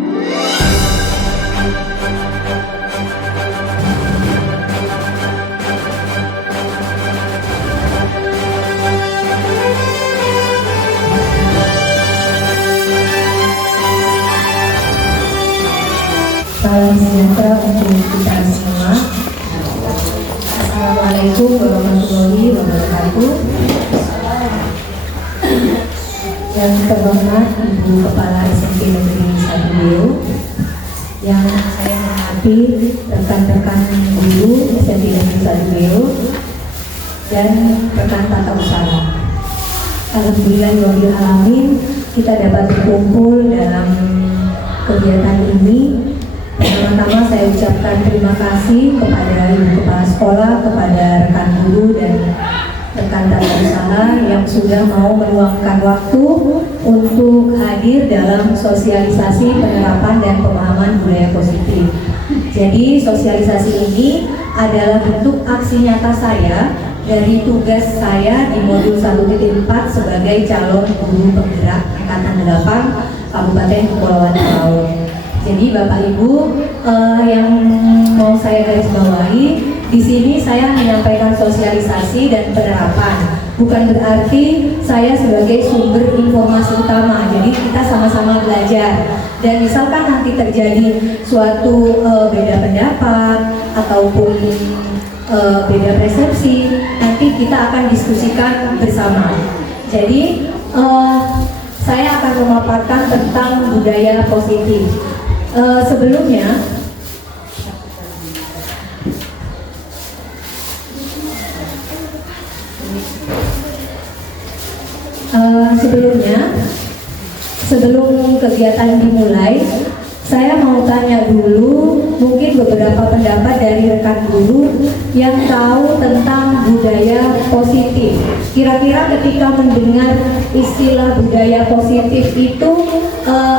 Salam sejahtera untuk kita semua. Assalamualaikum warahmatullahi wabarakatuh. Yang terhormat Ibu Kepala SMP Negeri 1 Beo, yang saya hormati rekan-rekan guru SMP Negeri 1 Beo dan rekan tata usaha. Alhamdulillah alamin, kita dapat berkumpul dalam kegiatan ini. Pertama-tama saya ucapkan terima kasih kepada Ibu Kepala Sekolah, kepada rekan guru dan rekan tata usaha yang sudah mau meluangkan waktu untuk hadir dalam sosialisasi penerapan dan pemahaman budaya positif. Jadi sosialisasi ini adalah bentuk aksi nyata saya dari tugas saya di modul 1.4 sebagai calon guru penggerak Angkatan 8 Kabupaten Kepulauan Riau. Jadi Bapak Ibu, yang mau saya garis bawahi, di sini saya menyampaikan sosialisasi dan penerapan. Bukan berarti saya sebagai sumber informasi utama. Jadi kita sama-sama belajar. Dan misalkan nanti terjadi suatu beda pendapat ataupun beda persepsi, nanti kita akan diskusikan bersama. Jadi saya akan memaparkan tentang budaya positif. Sebelumnya sebelum kegiatan dimulai, saya mau tanya dulu mungkin beberapa pendapat dari rekan guru yang tahu tentang budaya positif. Kira-kira ketika mendengar istilah budaya positif itu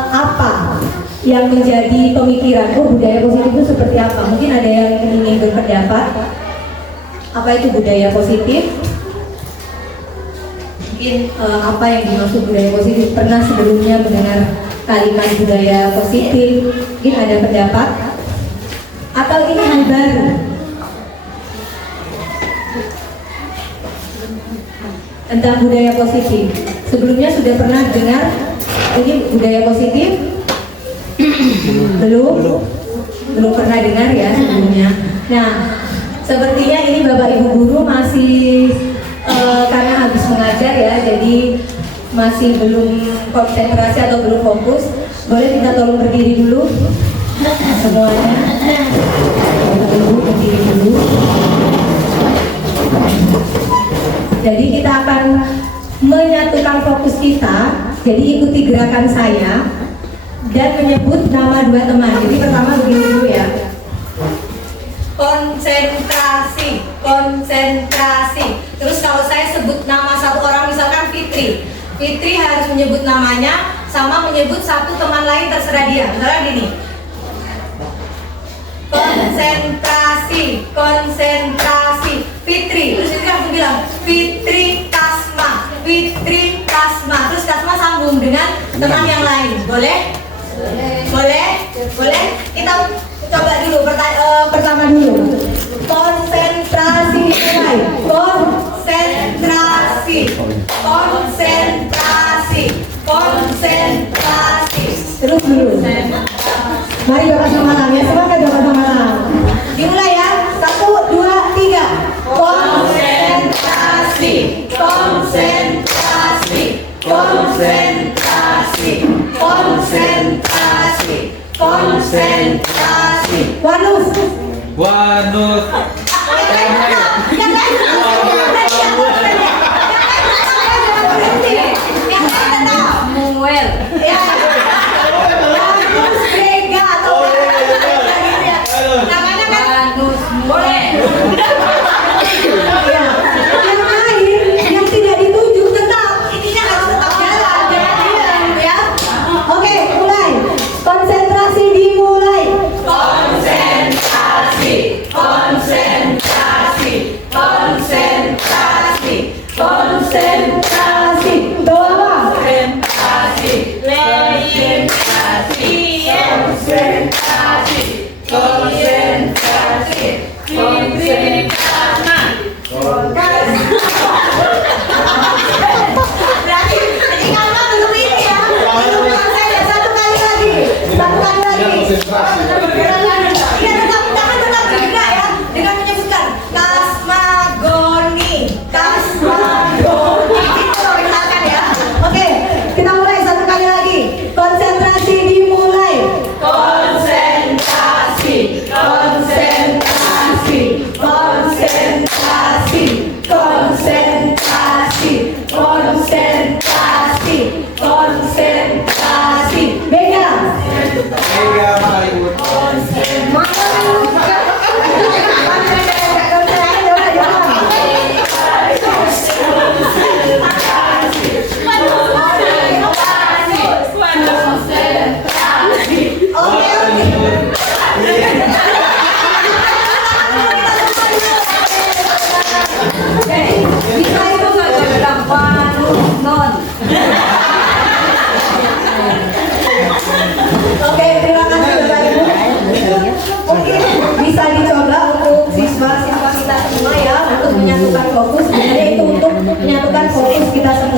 apa yang menjadi pemikiran? Oh, budaya positif itu seperti apa? Mungkin ada yang ingin berpendapat. Apa itu budaya positif? Mungkin apa yang dimaksud budaya positif? Pernah sebelumnya mendengar kalimat budaya positif? Mungkin ada pendapat? Atau ini hal baru? Tentang budaya positif. Sebelumnya sudah pernah dengar ini budaya positif? belum pernah dengar ya sebelumnya. Nah, sepertinya ini Bapak Ibu guru masih karena habis mengajar ya, jadi masih belum konsentrasi atau belum fokus. Boleh kita tolong berdiri dulu semuanya. Bapak Ibu berdiri dulu. Jadi kita akan menyatukan fokus kita. Jadi ikuti gerakan saya dan menyebut nama dua teman. Jadi pertama begini dulu ya. Konsentrasi, konsentrasi. Terus kalau saya sebut nama satu orang, misalkan Fitri, Fitri harus menyebut namanya sama menyebut satu teman lain, terserah dia. Misalnya gini, konsentrasi, konsentrasi. Fitri, terus Fitri langsung bilang Fitri Kasma, Fitri Kasma. Terus Kasma sambung dengan teman yang lain. Boleh? Boleh? Boleh? Kita coba dulu pertama dulu. Konsentrasi dimulai. Konsentrasi. Konsentrasi. Konsentrasi. Terus dulu. Mari Bapak sama-sama ya. Semangat Bapak sama-sama. Dimulai ya. 1, 2, 3. Konsentrasi. Konsentrasi. Konsentrasi. Konsentrasi. Konsentrasi. Wanus. Wanus. Yang lain. Muel. Ya. Wanus Vega atau namanya kan Wanus boleh. Ya. Yang lain yang tidak ditunjuk tetap ininya harus tetap jalan, jangan diam ya. Oke, mulai. Konsentrasi dimulai. Konsentrasi. Konsentrasi.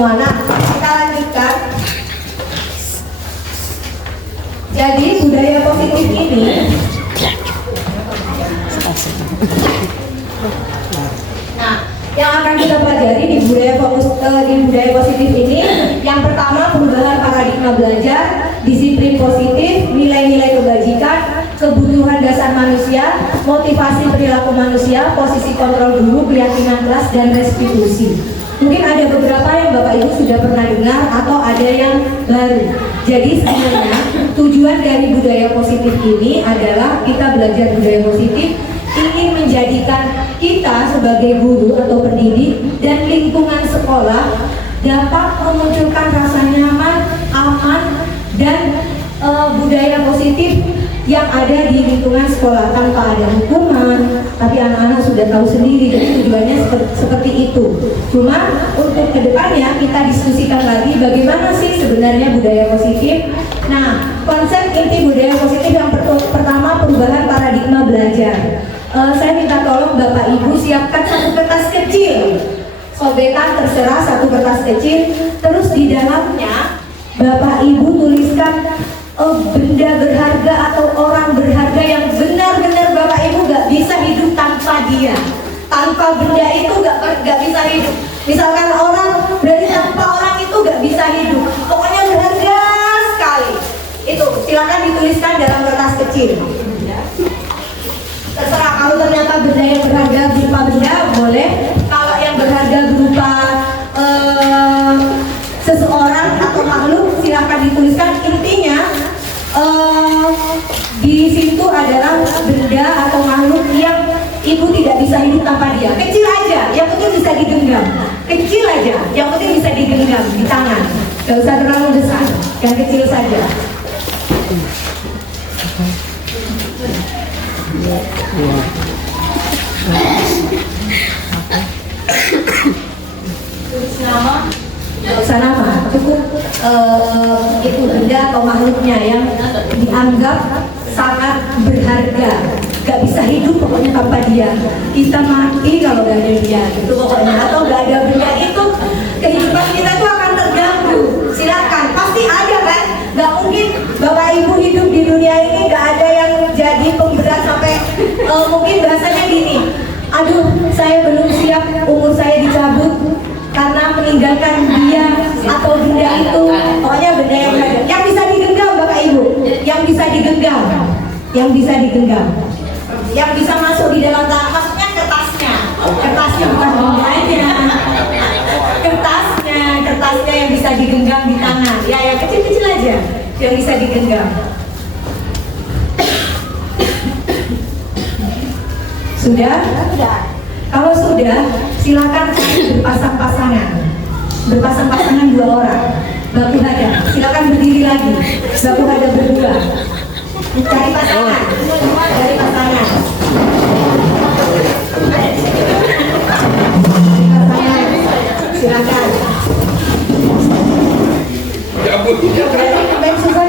semua. Nah, kita lanjutkan. Jadi budaya positif ini yang akan kita pelajari di budaya positif ini, yang pertama perubahan paradigma belajar, disiplin positif, nilai-nilai kebajikan, kebutuhan dasar manusia, motivasi perilaku manusia, posisi kontrol guru, keyakinan kelas, dan restitusi. Mungkin ada beberapa yang Bapak Ibu sudah pernah dengar atau ada yang baru. Jadi sebenarnya tujuan dari budaya positif ini adalah kita belajar budaya positif ingin menjadikan kita sebagai guru atau pendidik dan lingkungan sekolah dapat memunculkan rasa nyaman, aman, dan budaya positif yang ada di lingkungan sekolah tanpa ada hukuman. Tapi anak-anak sudah tahu sendiri, jadi tujuannya seperti itu. Cuma untuk kedepannya kita diskusikan lagi bagaimana sih sebenarnya budaya positif. Nah, konsep inti budaya positif yang pertama perubahan paradigma belajar. Saya minta tolong Bapak Ibu siapkan satu kertas kecil, sobekan terserah satu kertas kecil, terus di dalamnya Bapak Ibu tuliskan benda berharga atau orang berharga yang benar-benar Bapak Ibu gak bisa hidup tanpa dia. Tanpa benda itu gak bisa hidup. Misalkan orang, berarti tanpa orang itu gak bisa hidup. Pokoknya berharga sekali. Itu silakan dituliskan dalam kertas kecil. Terserah, kalau ternyata benda yang berharga berupa benda boleh. Kalau yang berharga berupa seseorang atau makhluk silakan dituliskan. Intinya di situ adalah benda atau makhluk yang ibu tidak bisa hidup tanpa dia. Kecil aja, yang penting bisa digenggam. Kecil aja, yang penting bisa digenggam di tangan. Gak usah terlalu besar, yang kecil saja. Tulis nama, nggak usah nama, cukup itu benda atau makhluknya yang dianggap sangat berharga, gak bisa hidup pokoknya tanpa dia. Kita mati kalau gak ada dia, gitu pokoknya. Atau gak ada benda itu, kehidupan kita itu akan terganggu. Silakan, pasti ada kan? Gak mungkin Bapak Ibu hidup di dunia ini gak ada yang jadi pemberat sampai mungkin bahasanya gini, aduh saya belum siap umur saya dicabut karena meninggalkan dia atau benda itu. Pokoknya benda yang bisa digenggam Bapak Ibu, yang bisa digenggam, yang bisa digenggam, yang bisa masuk di dalam tangan. Maksudnya kertasnya bukan bendanya. Kertasnya yang bisa digenggam di tangan. Ya yang kecil-kecil aja yang bisa digenggam. Sudah? Kalau sudah, silakan berpasang-pasangan. Berpasang-pasangan 2 orang. Baku hada, silakan berdiri lagi. Baku hada berdua. Cari pasangan. Cari pasangan. Silakan. Berarti kembali susah.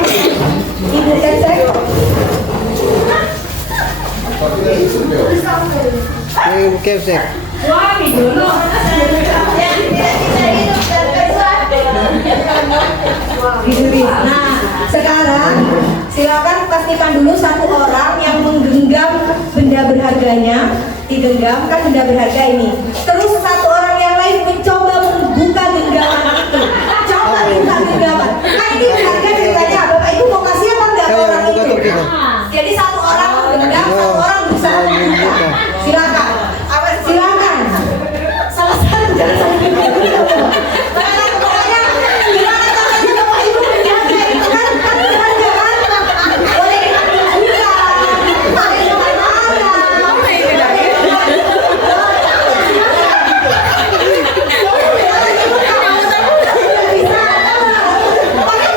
Ibu cek. Oke, Sek. Wah, dulu. Nah, sekarang silakan pastikan dulu satu orang yang menggenggam benda berharganya, digenggam kan benda berharga ini. Terus satu orang yang lain mencoba membuka genggaman itu. Coba buka genggaman. Nah, ini berharga ceritanya. Bapak Ibu mau kasih apa enggak ke orang itu? Jadi satu orang menggenggam, satu orang berusaha membuka. Silakan. Silakan. Salah satu jangan saling genggam. Pokoknya gimana caranya Bapak Ibu menjaga itu kan berharga kan? Boleh dibuka. Pakai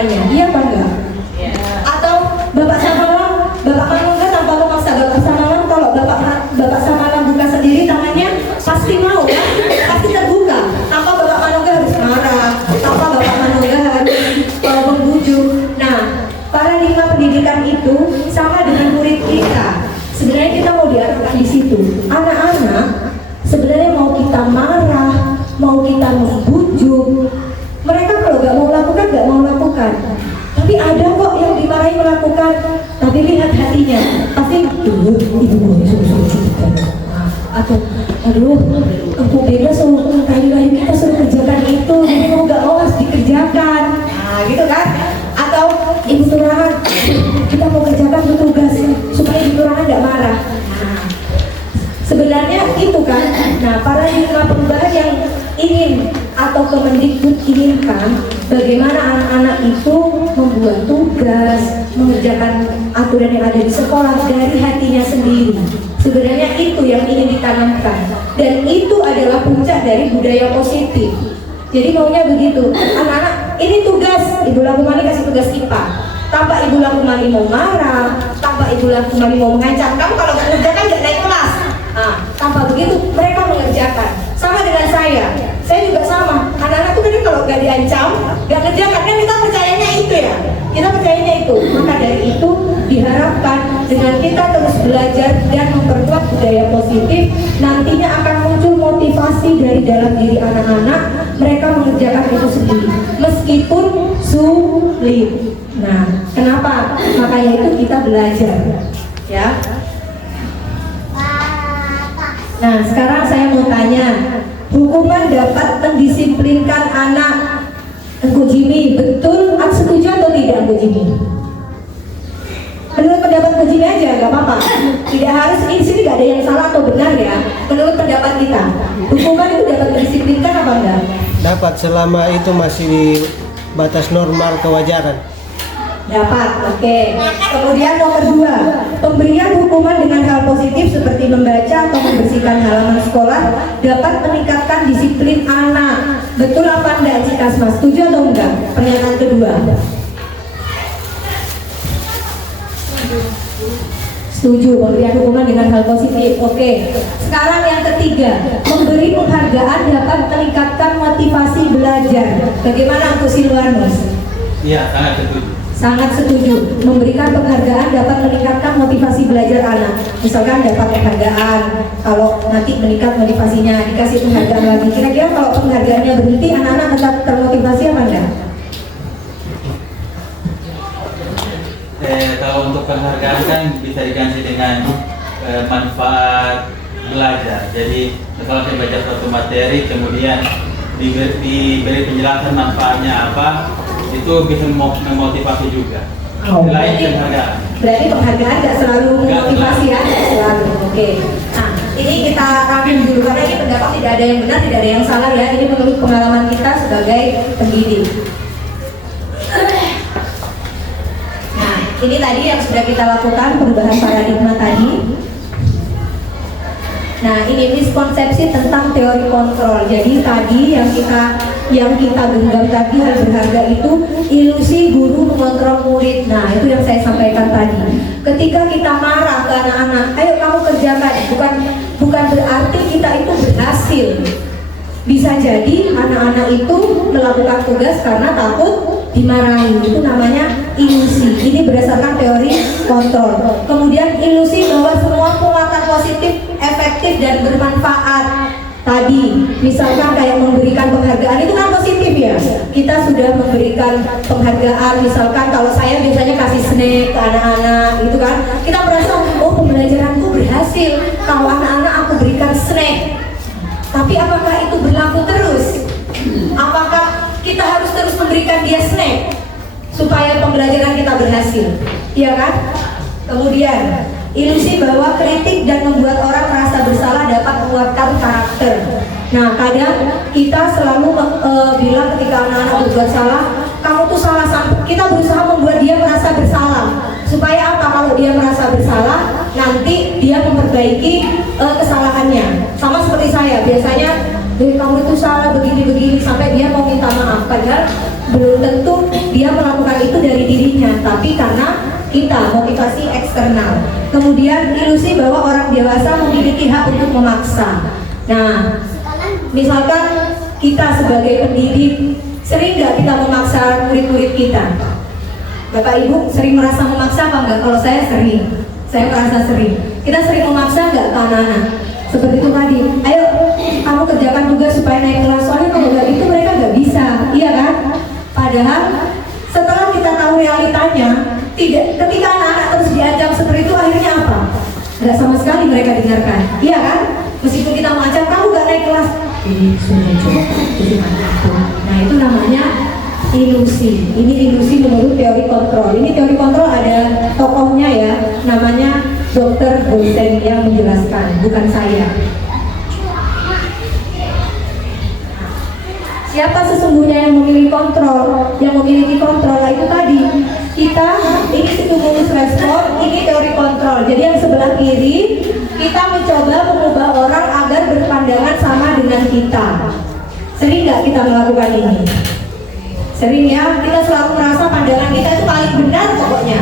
tangannya, iya apa enggak? Atau Bapak Samalam, Bapak Manungga tanpa memaksa Bapak Samalam, kalau Bapak Samalam buka sendiri tangannya pasti mau ya, pasti terbuka. Tanpa Bapak Manungga harus marah, tanpa Bapak Manungga harus membujuk. Nah, paradigma pendidikan itu sama dengan murid kita. Sebenarnya kita mau diarahkan di situ. Anak-anak sebenarnya mau kita marah, mau kita membujuk, mereka kalau nggak mau lakukan, nggak mau lakukan. Tapi ada kok yang dimarahi melakukan, tapi lihat hatinya. Pasti dulu ibu gue suruh atau aduh, aku beda suruh kayu-kayu kita suruh kerjakan itu, jadi mau nggak mau harus dikerjakan. Nah, gitu kan? Atau ibu turahan, kita mau kerjakan tugas supaya ibu turahan nggak marah. Nah, sebenarnya itu kan. Nah, paradigma perubahan yang ingin atau Kemendikbud inginkan, bagaimana anak-anak itu membuat tugas, mengerjakan aturan yang ada di sekolah dari hatinya sendiri. Sebenarnya itu yang ingin ditanamkan, dan itu adalah puncak dari budaya positif. Jadi maunya begitu, anak-anak ini tugas, Ibu Lakumani kasih tugas IPA, tanpa Ibu Lakumani mau marah, tanpa Ibu Lakumani mau mengancam, kamu kalau nggak mengerjakan nggak naik kelas. Nah, tanpa begitu mereka mengerjakan. Sama dengan saya juga sama. Anak-anak tuh kan kalau nggak diancam, nggak kerjakan, kan kita percayanya itu ya. Kita percayanya itu. Maka dari itu diharapkan dengan kita terus belajar dan memperkuat budaya positif, nantinya akan muncul motivasi dari dalam diri anak-anak. Mereka mengerjakan itu sendiri, meskipun sulit. Nah, kenapa? Makanya itu kita belajar, ya. Nah, sekarang saya mau tanya, hukuman dapat mendisiplinkan anak. Engko Jimmy, betul setuju atau tidak Engko Jimmy? Menurut pendapat Engko Jimmy aja, nggak apa-apa. Tidak harus, ini sini nggak ada yang salah atau benar ya. Menurut pendapat kita, hukuman itu dapat mendisiplinkan apa enggak? Dapat selama itu masih di batas normal kewajaran. Dapat, oke. Kemudian nomor 2, pemberian hukuman dengan hal positif seperti membaca atau membersihkan halaman sekolah dapat meningkatkan disiplin anak. Betul apa enggak Cikasma? Setuju atau enggak? Pernyataan kedua. Setuju, pemberian hukuman dengan hal positif. Oke. Sekarang yang ketiga, memberi penghargaan dapat meningkatkan motivasi belajar. Bagaimana Uncle Silwanus? Iya, sangat setuju. Sangat setuju. Memberikan penghargaan dapat meningkatkan motivasi belajar anak. Misalkan dapat penghargaan, kalau nanti meningkat motivasinya, dikasih penghargaan lagi. Kira-kira kalau penghargaannya berhenti, anak-anak tetap termotivasi apa enggak? Kalau untuk penghargaan kan bisa diganti dengan manfaat belajar. Jadi kalau saya baca suatu materi kemudian diberi penjelasan manfaatnya apa, itu bisa memotivasi juga. Selain penghargaan. Berarti penghargaan tidak selalu memotivasi ya? Tidak selalu. Oke. Nah, ini kita rangkum dulu karena ini pendapat tidak ada yang benar, tidak ada yang salah ya. Ini menurut pengalaman kita sebagai pendidik. Nah, ini tadi yang sudah kita lakukan, perubahan paradigma tadi. Nah, ini miskonsepsi tentang teori kontrol. Jadi tadi yang kita genggam tadi hal berharga itu ilusi guru mengontrol murid. Nah, itu yang saya sampaikan tadi. Ketika kita marah ke anak-anak, ayo kamu kerjakan, bukan berarti kita itu berhasil. Bisa jadi anak-anak itu melakukan tugas karena takut dimarahi. Itu namanya ilusi. Ini berdasarkan teori kontrol. Kemudian ilusi bahwa semua penguatan positif efektif dan bermanfaat. Tadi misalkan kayak memberikan penghargaan itu kan positif ya. Kita sudah memberikan penghargaan, misalkan kalau saya biasanya kasih snack ke anak-anak gitu kan, kita merasa oh pembelajaranku berhasil kalau anak-anak aku berikan snack. Tapi apakah itu berlaku terus? Apakah kita harus terus memberikan dia snack supaya pembelajaran kita berhasil? Iya kan? Kemudian ilusi bahwa kritik dan membuat orang merasa bersalah dapat menguatkan karakter. Nah, kadang kita selalu bilang ketika anak-anak berbuat salah, kamu tuh salah. Kita berusaha membuat dia merasa bersalah. Supaya apa? Kalau dia merasa bersalah, nanti dia memperbaiki kesalahannya. Sama seperti saya, biasanya kamu itu salah begini-begini sampai dia mau minta maaf. Padahal belum tentu dia melakukan itu dari dirinya, tapi karena kita, motivasi eksternal. Kemudian ilusi bahwa orang dewasa memiliki hak untuk memaksa. Nah, misalkan kita sebagai pendidik, sering nggak kita memaksa murid-murid kita? Bapak Ibu sering merasa memaksa apa enggak? Kalau saya sering, saya merasa sering. Kita sering memaksa nggak ke anak-anak? Seperti itu tadi, ayo kamu kerjakan tugas supaya naik kelas, soalnya kalau nggak itu mereka nggak bisa, iya kan? Padahal setelah kita tahu realitanya, tidak, ketika anak-anak terus diajak seperti itu, akhirnya apa? Nggak sama sekali mereka dengarkan, iya kan? Meskipun kita mengajak, kamu nggak naik kelas, jadi sudah coba, nah itu namanya ilusi. Ini ilusi menurut teori kontrol. Ini teori kontrol ada tokohnya ya, namanya Dr. Goldstein yang menjelaskan, bukan saya. Siapa sesungguhnya yang memiliki kontrol? Yang memiliki kontrol itu tadi kita, ini stimulus respon, ini teori kontrol. Jadi yang sebelah kiri kita mencoba mengubah orang agar berpandangan sama dengan kita. Sering nggak kita melakukan ini? Sering ya, kita selalu merasa pandangan kita itu paling benar pokoknya.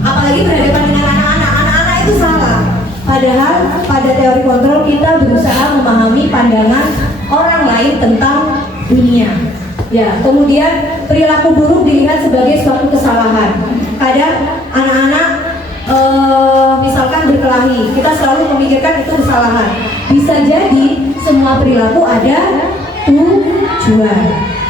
Apalagi berhadapan dengan anak-anak, anak-anak itu salah. Padahal pada teori kontrol kita berusaha memahami pandangan orang lain tentang dunia. Ya, kemudian perilaku buruk dilihat sebagai suatu kesalahan. Kadang anak-anak misalkan berkelahi, kita selalu memikirkan itu kesalahan. Bisa jadi semua perilaku ada tujuan.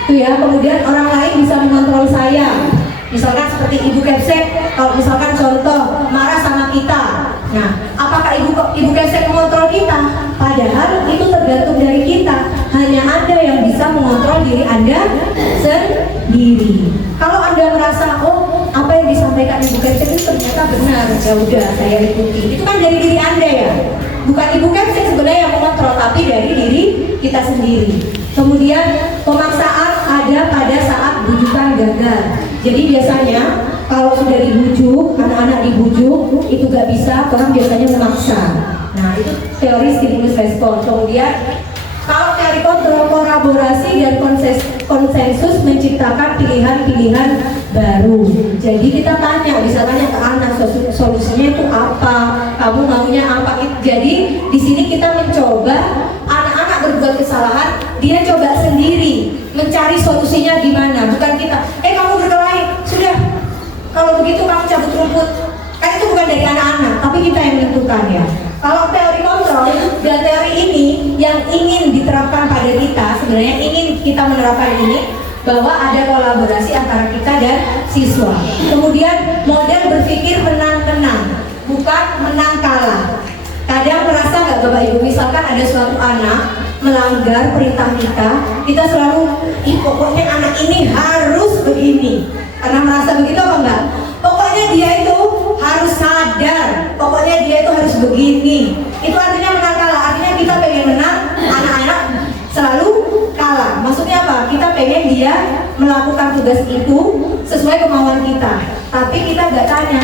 Itu ya. Kemudian orang lain bisa mengontrol saya. Misalkan seperti Ibu Kepsek, kalau misalkan contoh marah sama kita. Nah, apakah Ibu Kepsek mengontrol kita? Padahal itu tergantung dari kita. Hanya Anda yang bisa mengontrol diri Anda sendiri. Kalau Anda merasa, oh apa yang disampaikan Ibu Kepsek itu ternyata benar, ya udah saya ikuti. Itu kan dari diri Anda ya. Bukan Ibu Kepsek sebenarnya yang mengontrol, tapi dari diri kita sendiri. Kemudian pemaksaan ada pada saat bujukan gagal. Jadi biasanya kalau sudah dibujuk, anak-anak dibujuk itu gak bisa, orang biasanya memaksa. Nah itu teori stimulus respon. Kemudian kalau teori kontrol, kolaborasi dan konsensus menciptakan pilihan-pilihan baru. Jadi kita tanya, bisa tanya ke anak, solusinya itu apa? Kamu maunya apa? Jadi di sini kita mencoba anak-anak berbuat kesalahan, dia coba sendiri mencari solusinya gimana. Bukan kita, kamu berkelahi, sudah. Kalau begitu kamu cabut rumput. Kan itu bukan dari anak-anak, tapi kita yang menentukan ya. Kalau teori kontrol dan teori ini yang ingin diterapkan pada kita, sebenarnya ingin kita menerapkan ini bahwa ada kolaborasi antara kita dan siswa. Kemudian model berpikir menang-menang, bukan menang kalah. Kadang merasa nggak Bapak Ibu, misalkan ada suatu anak melanggar perintah kita selalu, pokoknya anak ini harus begini. Karena merasa begitu apa enggak? Pokoknya dia itu harus sadar, pokoknya dia itu harus begini. Itu artinya menang kalah, artinya kita pengen menang, anak-anak selalu kalah. Maksudnya apa? Kita pengen dia melakukan tugas itu sesuai kemauan kita. Tapi kita nggak tanya,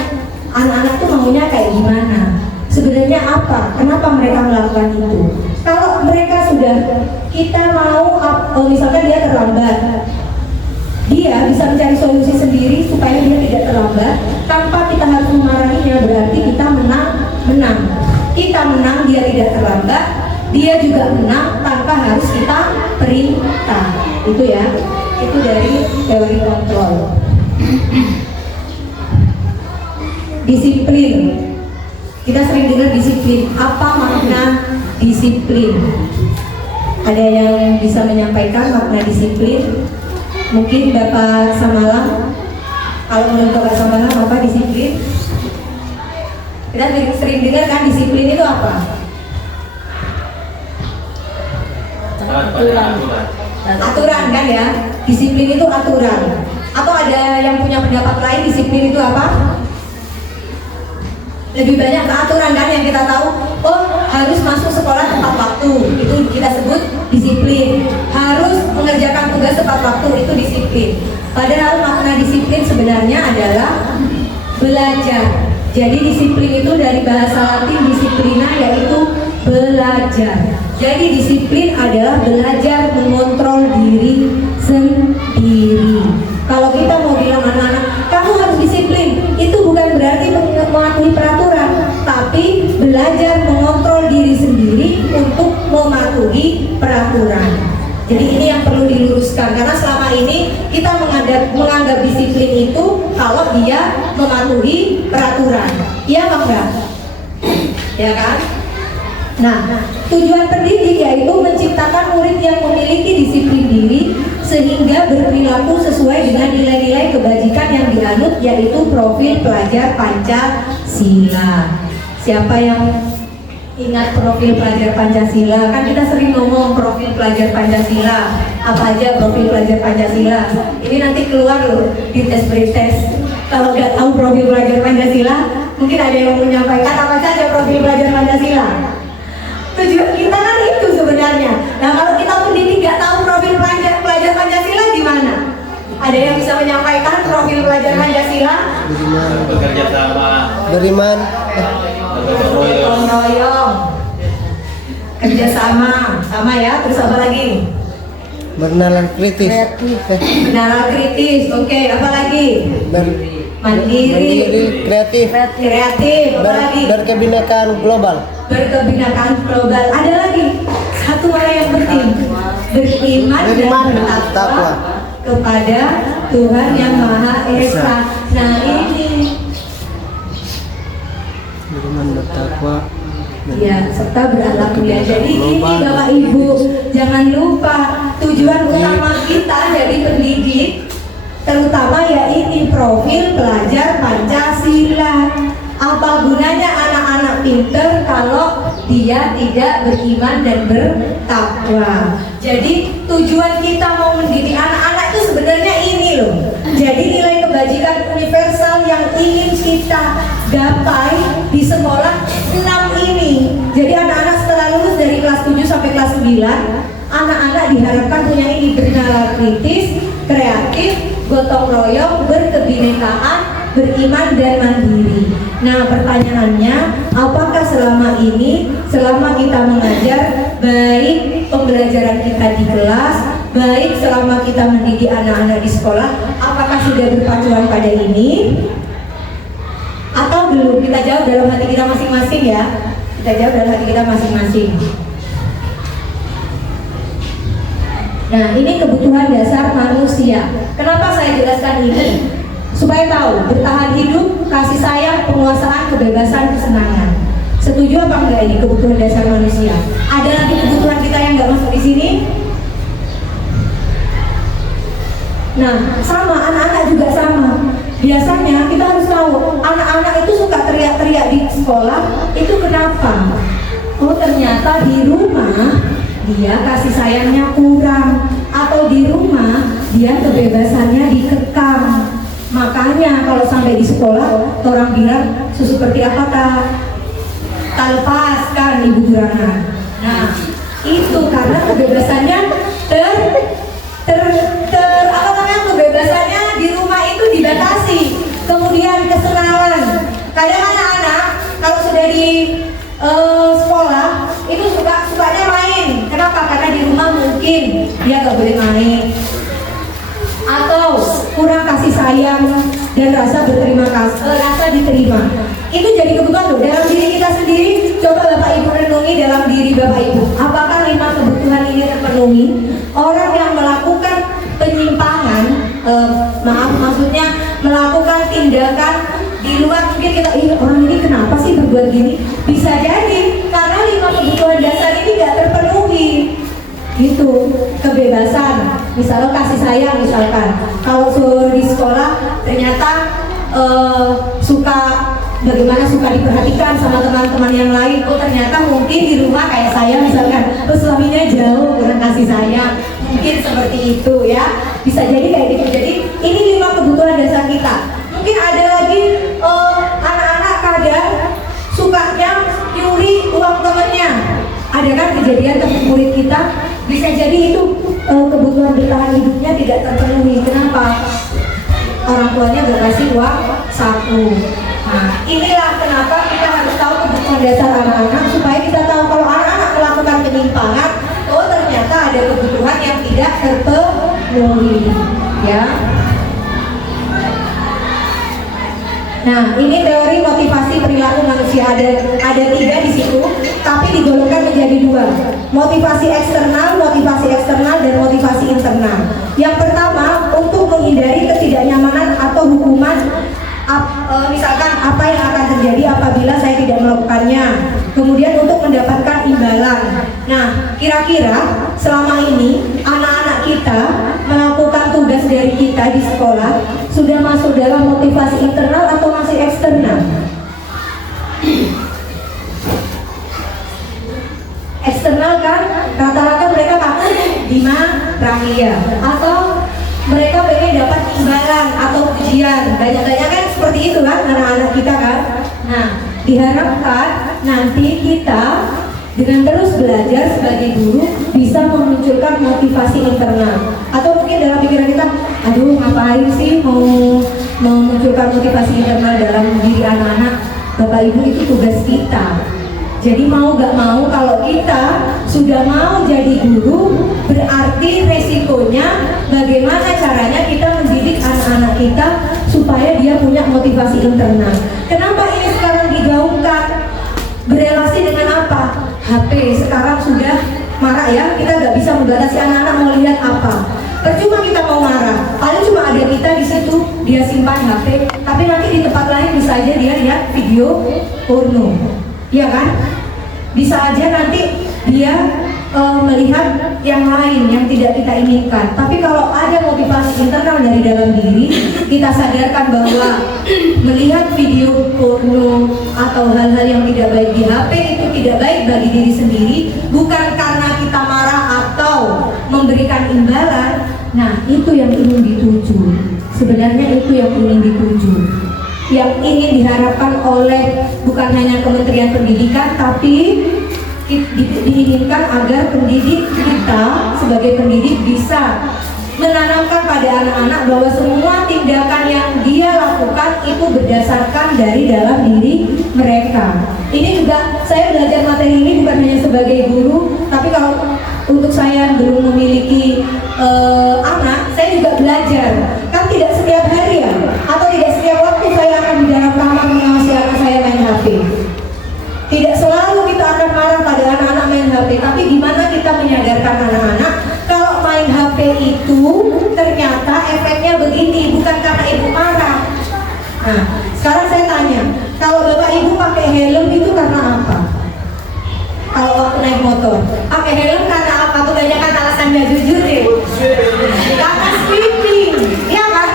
anak-anak tuh maunya kayak gimana? Sebenarnya apa? Kenapa mereka melakukan itu? Kalau mereka sudah, kita mau, misalkan dia terlambat, dia bisa mencari solusi sendiri supaya dia tidak terlambat tanpa kita harus memarahinya, berarti kita menang. Kita menang, dia tidak terlambat, dia juga menang tanpa harus kita perintah. Itu ya, itu dari teori kontrol. Disiplin, kita sering dengar disiplin. Apa makna disiplin? Ada yang bisa menyampaikan makna disiplin? Mungkin Bapak Samalang. Kalau menurut Bapak Samalang apa disiplin? Kita sering dengar kan disiplin itu apa? Aturan kan ya? Disiplin itu aturan. Atau ada yang punya pendapat lain disiplin itu apa? Lebih banyak ke aturan kan yang kita tahu. Oh, harus masuk sekolah tepat waktu, itu kita sebut disiplin. Harus mengerjakan tugas tepat waktu, itu disiplin. Padahal makna disiplin sebenarnya adalah belajar. Jadi disiplin itu dari bahasa Latin disiplina, yaitu belajar. Jadi disiplin adalah belajar mengontrol diri sendiri. disiplinikan, karena selama ini kita menganggap disiplin itu kalau dia mematuhi peraturan. Iya apa enggak? Ya kan? Nah, tujuan pendidik yaitu menciptakan murid yang memiliki disiplin diri sehingga berperilaku sesuai dengan nilai-nilai kebajikan yang dianut, yaitu profil pelajar Pancasila. Siapa yang ingat profil pelajar Pancasila? Kan kita sering ngomong profil pelajar Pancasila. Apa aja profil pelajar Pancasila? Ini nanti keluar loh di tes pretest. Kalau nggak tahu profil pelajar Pancasila, mungkin ada yang menyampaikan apa saja profil pelajar Pancasila. Tujuan kita kan itu sebenarnya. Nah, kalau kita pendidik nggak tahu profil pelajar Pancasila gimana? Ada yang bisa menyampaikan profil pelajar Pancasila? Bekerja sama, Beriman, gotong royong, kerjasama, sama ya. Terus apa lagi? bernalar kritis, Benar kritis. Oke, apa lagi? Mandiri, kreatif, apa lagi? berkebinekaan global. Berkebinekaan global. Ada lagi satu hal yang penting, beriman dan bertakwa kepada Tuhan yang Maha Esa. Nah ini, Beriman, bertakwa, ya, serta berakhlak mulia. Jadi ini Bapak Ibu, jangan lupa tujuan utama kita jadi pendidik, terutama ya ini profil pelajar Pancasila. Apa gunanya anak-anak pinter kalau dia tidak beriman dan bertakwa? Jadi tujuan kita mau mendidik anak-anak itu sebenarnya ini loh. Jadi nilai kebajikan universal yang ingin kita gapai di sekolah 6 ini. Jadi anak-anak setelah lulus dari kelas 7 sampai kelas 9, anak-anak diharapkan punya ini: bernalar kritis, kreatif, gotong royong, berkebinekaan, beriman dan mandiri. Nah, pertanyaannya, apakah selama ini, selama kita mengajar, baik pembelajaran kita di kelas, baik selama kita mendidik anak-anak di sekolah, apakah sudah berpacuan pada ini? Atau belum? Kita jawab dalam hati kita masing-masing ya. Kita jawab dalam hati kita masing-masing. Nah, ini kebutuhan dasar manusia. Kenapa saya jelaskan ini? Supaya tahu, bertahan hidup, kasih sayang, penguasaan, kebebasan, kesenangan. Setuju apa enggak ini kebutuhan dasar manusia? Ada lagi kebutuhan kita yang nggak masuk di sini? Nah, sama, anak-anak juga sama. Biasanya kita harus tahu, anak-anak itu suka teriak-teriak di sekolah, itu kenapa? Oh, ternyata di rumah dia kasih sayangnya kurang, atau di rumah dia kebebasannya dikekang. Makanya kalau sampai di sekolah orang bilang seperti apa tak lepaskan Ibu Jurana. Nah, itu karena kebebasannya kebebasannya di rumah itu dibatasi. Kemudian kesenangan. Kadang anak-anak kalau sudah di sekolah itu sukanya main. Kenapa? Karena di rumah mungkin dia nggak boleh main, atau kurang kasih sayang dan rasa berterima kasih, rasa diterima. Itu jadi kebutuhan loh dalam diri kita sendiri. Coba Bapak Ibu renungi dalam diri Bapak Ibu, apakah 5 kebutuhan ini terpenuhi? Orang yang melakukan penyimpangan, maksudnya melakukan tindakan di luar, mungkin kita, orang ini kenapa sih berbuat gini? Bisa jadi karena 5 kebutuhan dasar ini nggak terpenuhi. Gitu, kebebasan, misalnya kasih sayang, misalkan kalau di sekolah ternyata suka diperhatikan sama teman-teman yang lain. Oh, ternyata mungkin di rumah kayak saya misalkan, terus suaminya jauh, kurang kasih sayang, mungkin seperti itu ya, bisa jadi kayak gitu. Jadi ini 5 kebutuhan dasar kita. Mungkin ada lagi anak-anak kadang sukanya nyuri uang temennya. Ada kan kejadian teman murid kita, bisa jadi itu kebutuhan bertahan hidupnya tidak terpenuhi. Kenapa? Orang tuanya gak kasih uang saku. Nah, inilah kenapa kita harus tahu kebutuhan dasar anak-anak, supaya kita tahu kalau anak-anak melakukan penyimpangan, oh ternyata ada kebutuhan yang tidak terpenuhi, ya. Nah, ini teori motivasi perilaku manusia, ada 3 di situ, tapi digolongkan menjadi 2. Motivasi eksternal, dan motivasi internal. Yang pertama, untuk menghindari ketidaknyamanan atau hukuman, misalkan apa yang akan terjadi apabila saya tidak melakukannya. Kemudian untuk mendapatkan imbalan. Nah, kira-kira selama ini anak-anak kita melakukan tugas dari kita di sekolah sudah masuk dalam motivasi internal atau masih eksternal? Eksternal kan, rata-rata mereka pakai Bima Pramudia atau mereka pengen dapat imbalan atau pujian, banyak-banyak kan seperti itu kan anak-anak kita kan. Nah, diharapkan nanti kita dengan terus belajar sebagai guru bisa memunculkan motivasi internal. Atau mungkin dalam pikiran kita, aduh ngapain sih mau memunculkan motivasi internal dalam diri anak-anak. Bapak Ibu, itu tugas kita. Jadi mau gak mau, kalau kita sudah mau jadi guru, berarti resikonya bagaimana caranya kita mendidik anak-anak kita supaya dia punya motivasi internal. Kenapa ini sekarang digaungkan? Berelasi dengan apa? HP sekarang sudah marah ya, kita gak bisa membatasi anak-anak mau lihat apa. Percuma kita mau marah, paling cuma ada kita di situ, dia simpan HP, tapi nanti di tempat lain bisa aja dia lihat video porno. Iya kan? Bisa aja nanti dia melihat yang lain yang tidak kita inginkan. Tapi kalau ada motivasi internal dari dalam diri, kita sadarkan bahwa melihat video porno atau hal-hal yang tidak baik di HP itu tidak baik bagi diri sendiri, bukan karena kita marah atau memberikan imbalan. Nah, itu yang ingin dituju. Sebenarnya itu yang ingin dituju, yang ingin diharapkan oleh bukan hanya Kementerian Pendidikan, tapi diinginkan agar pendidik kita sebagai pendidik bisa menanamkan pada anak-anak bahwa semua tindakan yang dia lakukan itu berdasarkan dari dalam diri mereka. Ini juga saya belajar materi ini bukan hanya sebagai guru, tapi kalau untuk saya belum memiliki anak, saya juga belajar. Kan tidak setiap hari ya, atau tidak setiap waktu saya akan di dalam kamar mengawasi anak saya main HP. Tidak selalu kita akan marah pada anak-anak main HP, tapi gimana kita menyadarkan anak-anak kalau main HP itu ternyata efeknya begini, bukan karena ibu marah. Nah, sekarang saya tanya, kalau Bapak Ibu pakai helm itu karena apa? Kalau waktu naik motor, pakai helm karena apa? Kebanyakan alasannya jujur deh. Karena sweeping, ya kan?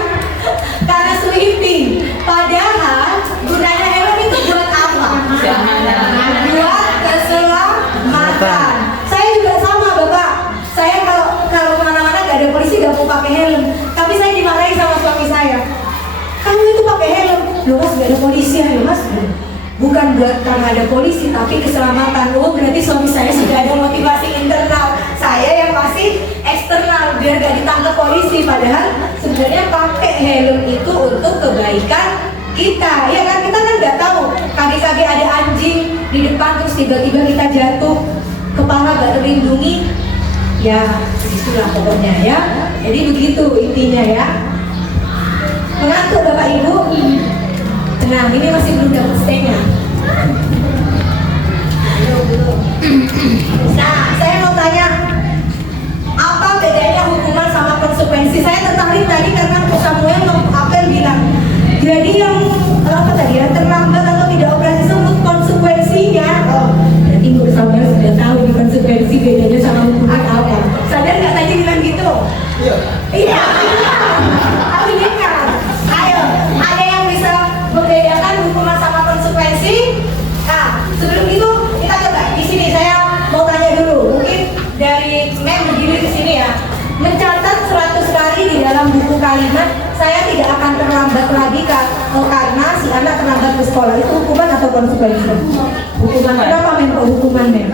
Karena sweeping. Padahal gunanya helm itu buat apa? Buat keselamatan. Saya juga sama, Bapak. Saya kalau kemana-mana gak ada polisi gak mau pakai helm. Tapi saya dimarahi sama suami saya. Kamu itu pakai helm, loh Mas gak ada polisi ya Mas? Bukan buat karena ada polisi, tapi keselamatan. Oh, berarti suami saya sudah ada motivasi internal. Saya yang masih eksternal, biar gak ditangkap polisi. Padahal sebenarnya pakai helm itu untuk kebaikan kita. Ya kan, kita kan nggak tahu. Kaki-kaki ada anjing di depan, terus tiba-tiba kita jatuh, kepala gak terlindungi. Ya, itulah pokoknya ya. Jadi begitu intinya ya. Mengantuk Bapak Ibu? Nah, ini masih belum dapat stay-nya. Nah, saya mau tanya, apa bedanya hukuman sama konsekuensi? Saya tertarik tadi karena Pak Samuel Apel bilang, jadi yang apa tadi ya, terlambat atau tidak operasi sebut konsekuensinya. Oh, berarti Pak Samuel sudah tahu di konsekuensi bedanya sama hukuman apa. Sadar nggak tadi bilang gitu? Iya. Iya. Aku ingat. Ayo, ada yang bisa membedakan hukuman sama konsekuensi? Nah, sebelum itu kita coba di sini saya mau tanya dulu, mungkin dari Mem berdiri ke sini ya. Mencatat 100 kali di dalam buku kalimat, saya tidak akan terlambat lagi karena si anak terlambat ke sekolah. Itu hukuman atau konsekuensi? Hukuman. Kenapa Mem kok hukuman Mem?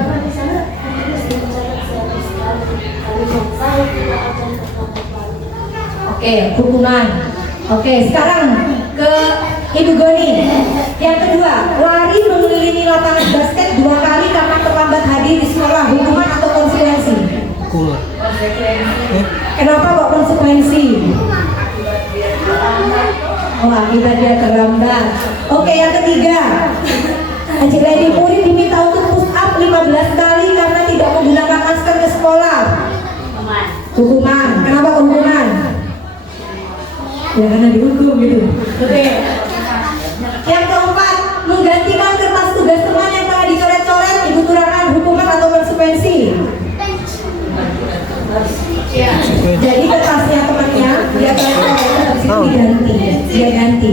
Oke, hukuman. Oke, sekarang ke Ibu Goni. Yang kedua, lari mengelilingi lapangan basket 2 kali karena terlambat hadir di sekolah. Hukuman atau konsekuensi? Hukuman. Kenapa kok konsekuensi? Oh, akibat dia terlambat. Oke, yang ketiga. Haji Lady, murid diminta untuk push up 15 kali karena tidak menggunakan masker ke sekolah. Hukuman. Kenapa hukuman? Ya karena dihukum gitu. Oke. Yang keempat, menggantikan kertas tugas teman yang telah dicoret-coret, ibu kurangkan hukuman atau konsekuensi. Ya. Jadi kertasnya temannya dia coret-coret, habis itu dia ganti.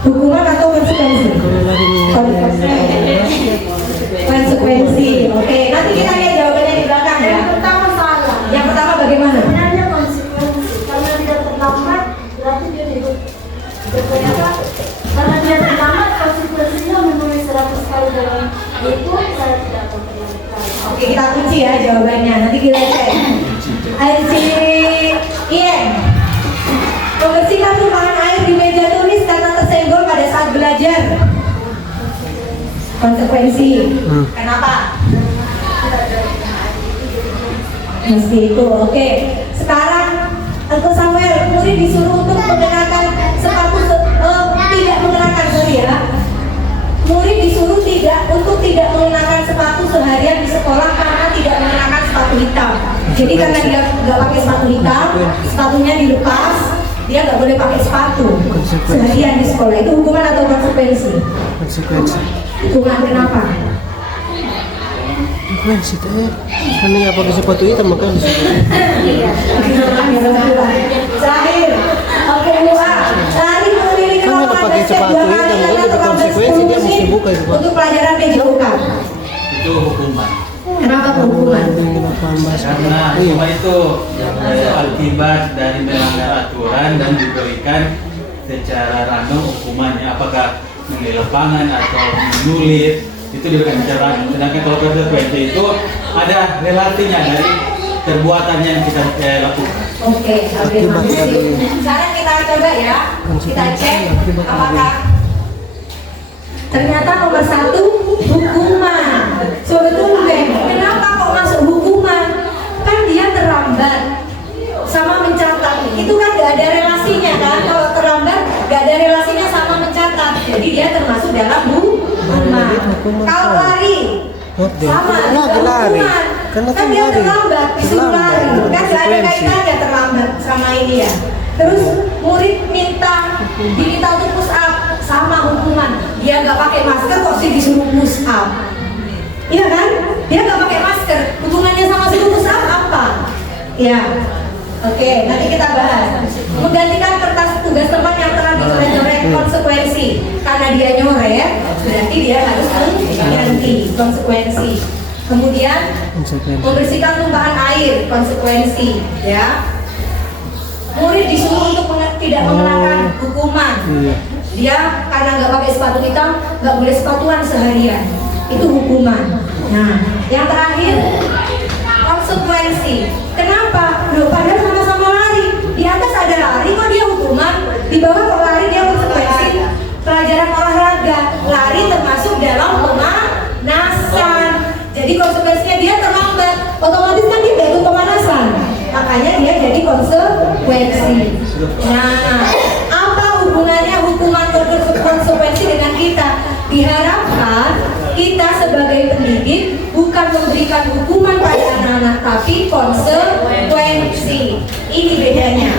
Hukuman atau konsekuensi? Konsekuensi. Oke, nanti kita lihat jawabannya di belakang ya. Yang pertama salah. Yang pertama bagaimana? Sebenarnya konsekuensi karena dia terlambat berarti dia hidup. Ternyata karena dia terlambat konsekuensinya menulis 100 kali dalam itu saya tidak akan pernah. Oke, kita kunci ya jawabannya. Nanti kita cek. Iya. Membersihkan tumpahan air di meja tulis karena tersenggol pada saat belajar. Konsekuensi. Kenapa? Mesti itu. Oke. Sekarang Uncle Samuel, murid disuruh untuk mengenakan sepatu tidak mengenakan, sorry ya. Murid disuruh tidak mengenakan sepatu seharian di sekolah karena tidak mengenakan sepatu hitam. Jadi karena dia nggak pakai sepatu hitam, sepatunya dilepas, dia nggak boleh pakai sepatu seharian di sekolah. Itu hukuman atau konsekuensi? Konsekuensi. Hukuman kenapa? Konsekuensi teh. Karena nggak pakai sepatu hitam maka disebut. Terakhir, oke dua. Tadi memiliki Kan nggak pakai sepatu hitam itu jadi konsekuensi dia mesti buka itu Pak. untuk pelajaran PJOK. Itu hukuman. Kenapa hukuman? Karena hukuman itu akibat dari melanggar aturan dan diberikan secara random hukumannya, apakah di lapangan atau menulis itu diberikan secara random. Sedangkan kalau konsekuensi itu ada relasinya dari perbuatan yang kita lakukan. Oke, sekarang kita coba ya, kita cek apakah ternyata nomor 1 hukuman. Sebetulnya kenapa kok masuk hukuman? Kan dia terlambat sama mencatat. Itu kan gak ada relasinya kan? Kalau terlambat gak ada relasinya sama mencatat. Jadi dia termasuk dalam hukuman. Kalau lari sama juga lari. hukuman. Karena Kan dia terlambat, disuruh lari. Kan gak ada kaitannya terlambat sama ini ya. Terus murid diminta untuk push up, sama hukuman. Dia nggak pakai masker kok sih disuruh push up? Iya kan? Dia nggak pakai masker. Hubungannya sama suruh push up apa? Ya. Oke, nanti kita bahas. Menggantikan kertas tugas teman yang telah dicoret-coret, konsekuensi. Karena dia nyoret, berarti dia harus mengganti, konsekuensi. Kemudian membersihkan tumpahan air, konsekuensi. Ya. Murid disuruh untuk tidak mengenakan hukuman. Dia karena nggak pakai sepatu hitam, nggak boleh sepatuan seharian. Itu hukuman. Nah, yang terakhir konsekuensi. Kenapa? Loh, padahal sama-sama lari. Di atas ada lari kok dia hukuman, di bawah kok lari dia konsekuensi. Pelajaran olahraga, lari termasuk dalam pemanasan. Jadi konsekuensinya dia terlambat, otomatis kan dia jatuh pemanasan. Makanya dia jadi konsekuensi. Nah, apa hubungannya hukuman konsekuensi dengan kita? Diharapkan kita sebagai pendidik bukan memberikan hukuman pada anak-anak, tapi konsekuensi. Ini bedanya.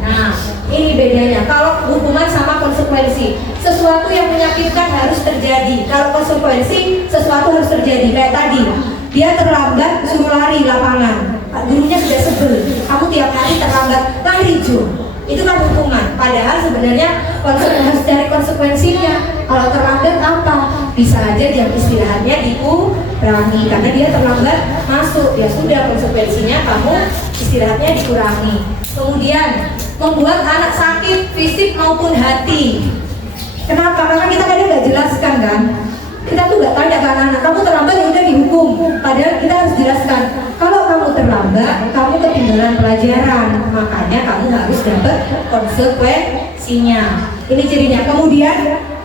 Nah, ini bedanya. Kalau hukuman sama konsekuensi, sesuatu yang menyakitkan harus terjadi. Kalau konsekuensi, sesuatu harus terjadi. Kayak tadi, dia terlambat suruh lari lapangan. Gurunya sudah sebel, kamu tiap hari terlambat, lari Jo. Itu kan hukuman. Padahal sebenarnya harus cari konsekuensinya. Kalau terlambat apa? Bisa aja jam istirahatnya dikurangi karena dia terlambat masuk. Ya sudah, konsekuensinya kamu istirahatnya dikurangi. Kemudian membuat anak sakit fisik maupun hati. Kenapa? Karena kita kadang nggak jelaskan kan. Kita tuh nggak tanya ke anak-anak, kamu terlambat ya udah dihukum. Padahal kita harus jelaskan, kalau kamu terlambat, kamu ketinggalan pelajaran, makanya kamu harus dapat konsekuensinya. Ini cirinya. Kemudian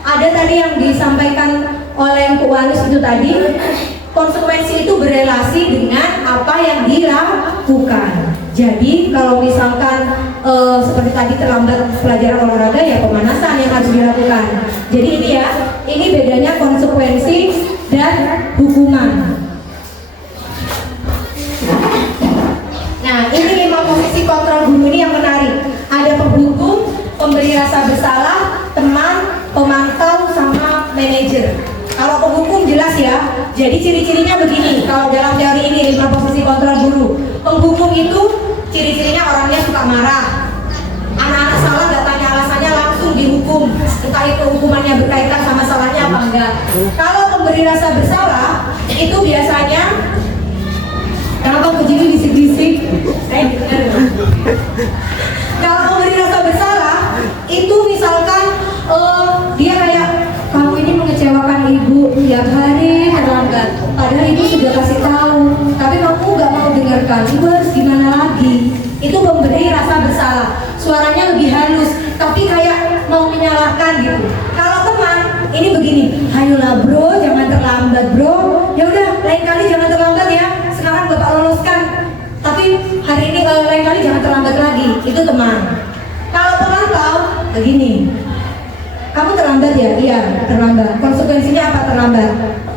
ada tadi yang disampaikan oleh Mpok Walus itu tadi, konsekuensi itu berelasi dengan apa yang dilakukan. Jadi kalau misalkan seperti tadi terlambat pelajaran olahraga, ya pemanasan yang harus dilakukan. Jadi ini ya, ini bedanya konsekuensi dan hukuman. Nah, ini 5 posisi kontrol guru ini yang menarik. Ada penghukum, pemberi rasa bersalah, teman, pemantau, sama manajer. Kalau penghukum jelas ya. Jadi ciri-cirinya begini. Kalau dalam teori ini 5 posisi kontrol guru. Penghukum itu ciri-cirinya orangnya suka marah. Anak-anak salah gak tanya alasannya, langsung dihukum. Entah itu hukumannya berkaitan sama salahnya apa enggak. Kalau pemberi rasa bersalah itu biasanya, kenapa Bu Jimmy bisik-bisik? Kalau pemberi rasa bersalah itu misalkan dia kayak, kamu ini mengecewakan ibu tiap hari terlambat. Padahal ibu sudah kasih tahu, tapi kamu nggak mau dengarkan. Ibu harus gimana lagi? Itu pemberi rasa bersalah. Suaranya lebih halus, tapi kayak mau menyalahkan gitu. Kalau teman ini begini, ayolah bro, jangan terlambat bro. Ya udah, lain kali jangan terlambat ya. Sekarang bapak loloskan. Tapi hari ini lain kali jangan terlambat lagi. Itu teman. Kalau pemantau begini, kamu terlambat ya? Iya, terlambat. Konsekuensinya apa terlambat?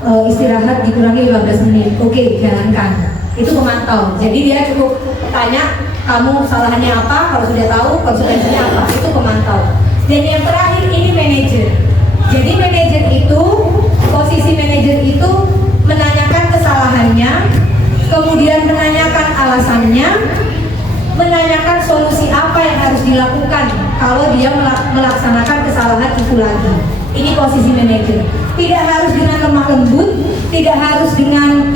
Istirahat dikurangi 15 menit. Oke, jalankan. Itu pemantau. Jadi dia cukup tanya, kamu kesalahannya apa? Kalau sudah tahu, konsekuensinya apa? Itu pemantau. Dan yang terakhir ini manajer. Jadi manajer itu, posisi manajer itu menanyakan kesalahannya, kemudian menanyakan alasannya, menanyakan solusi apa yang harus dilakukan kalau dia melaksanakan kesalahan itu lagi. Ini posisi manajer. Tidak harus dengan lemah lembut, tidak harus dengan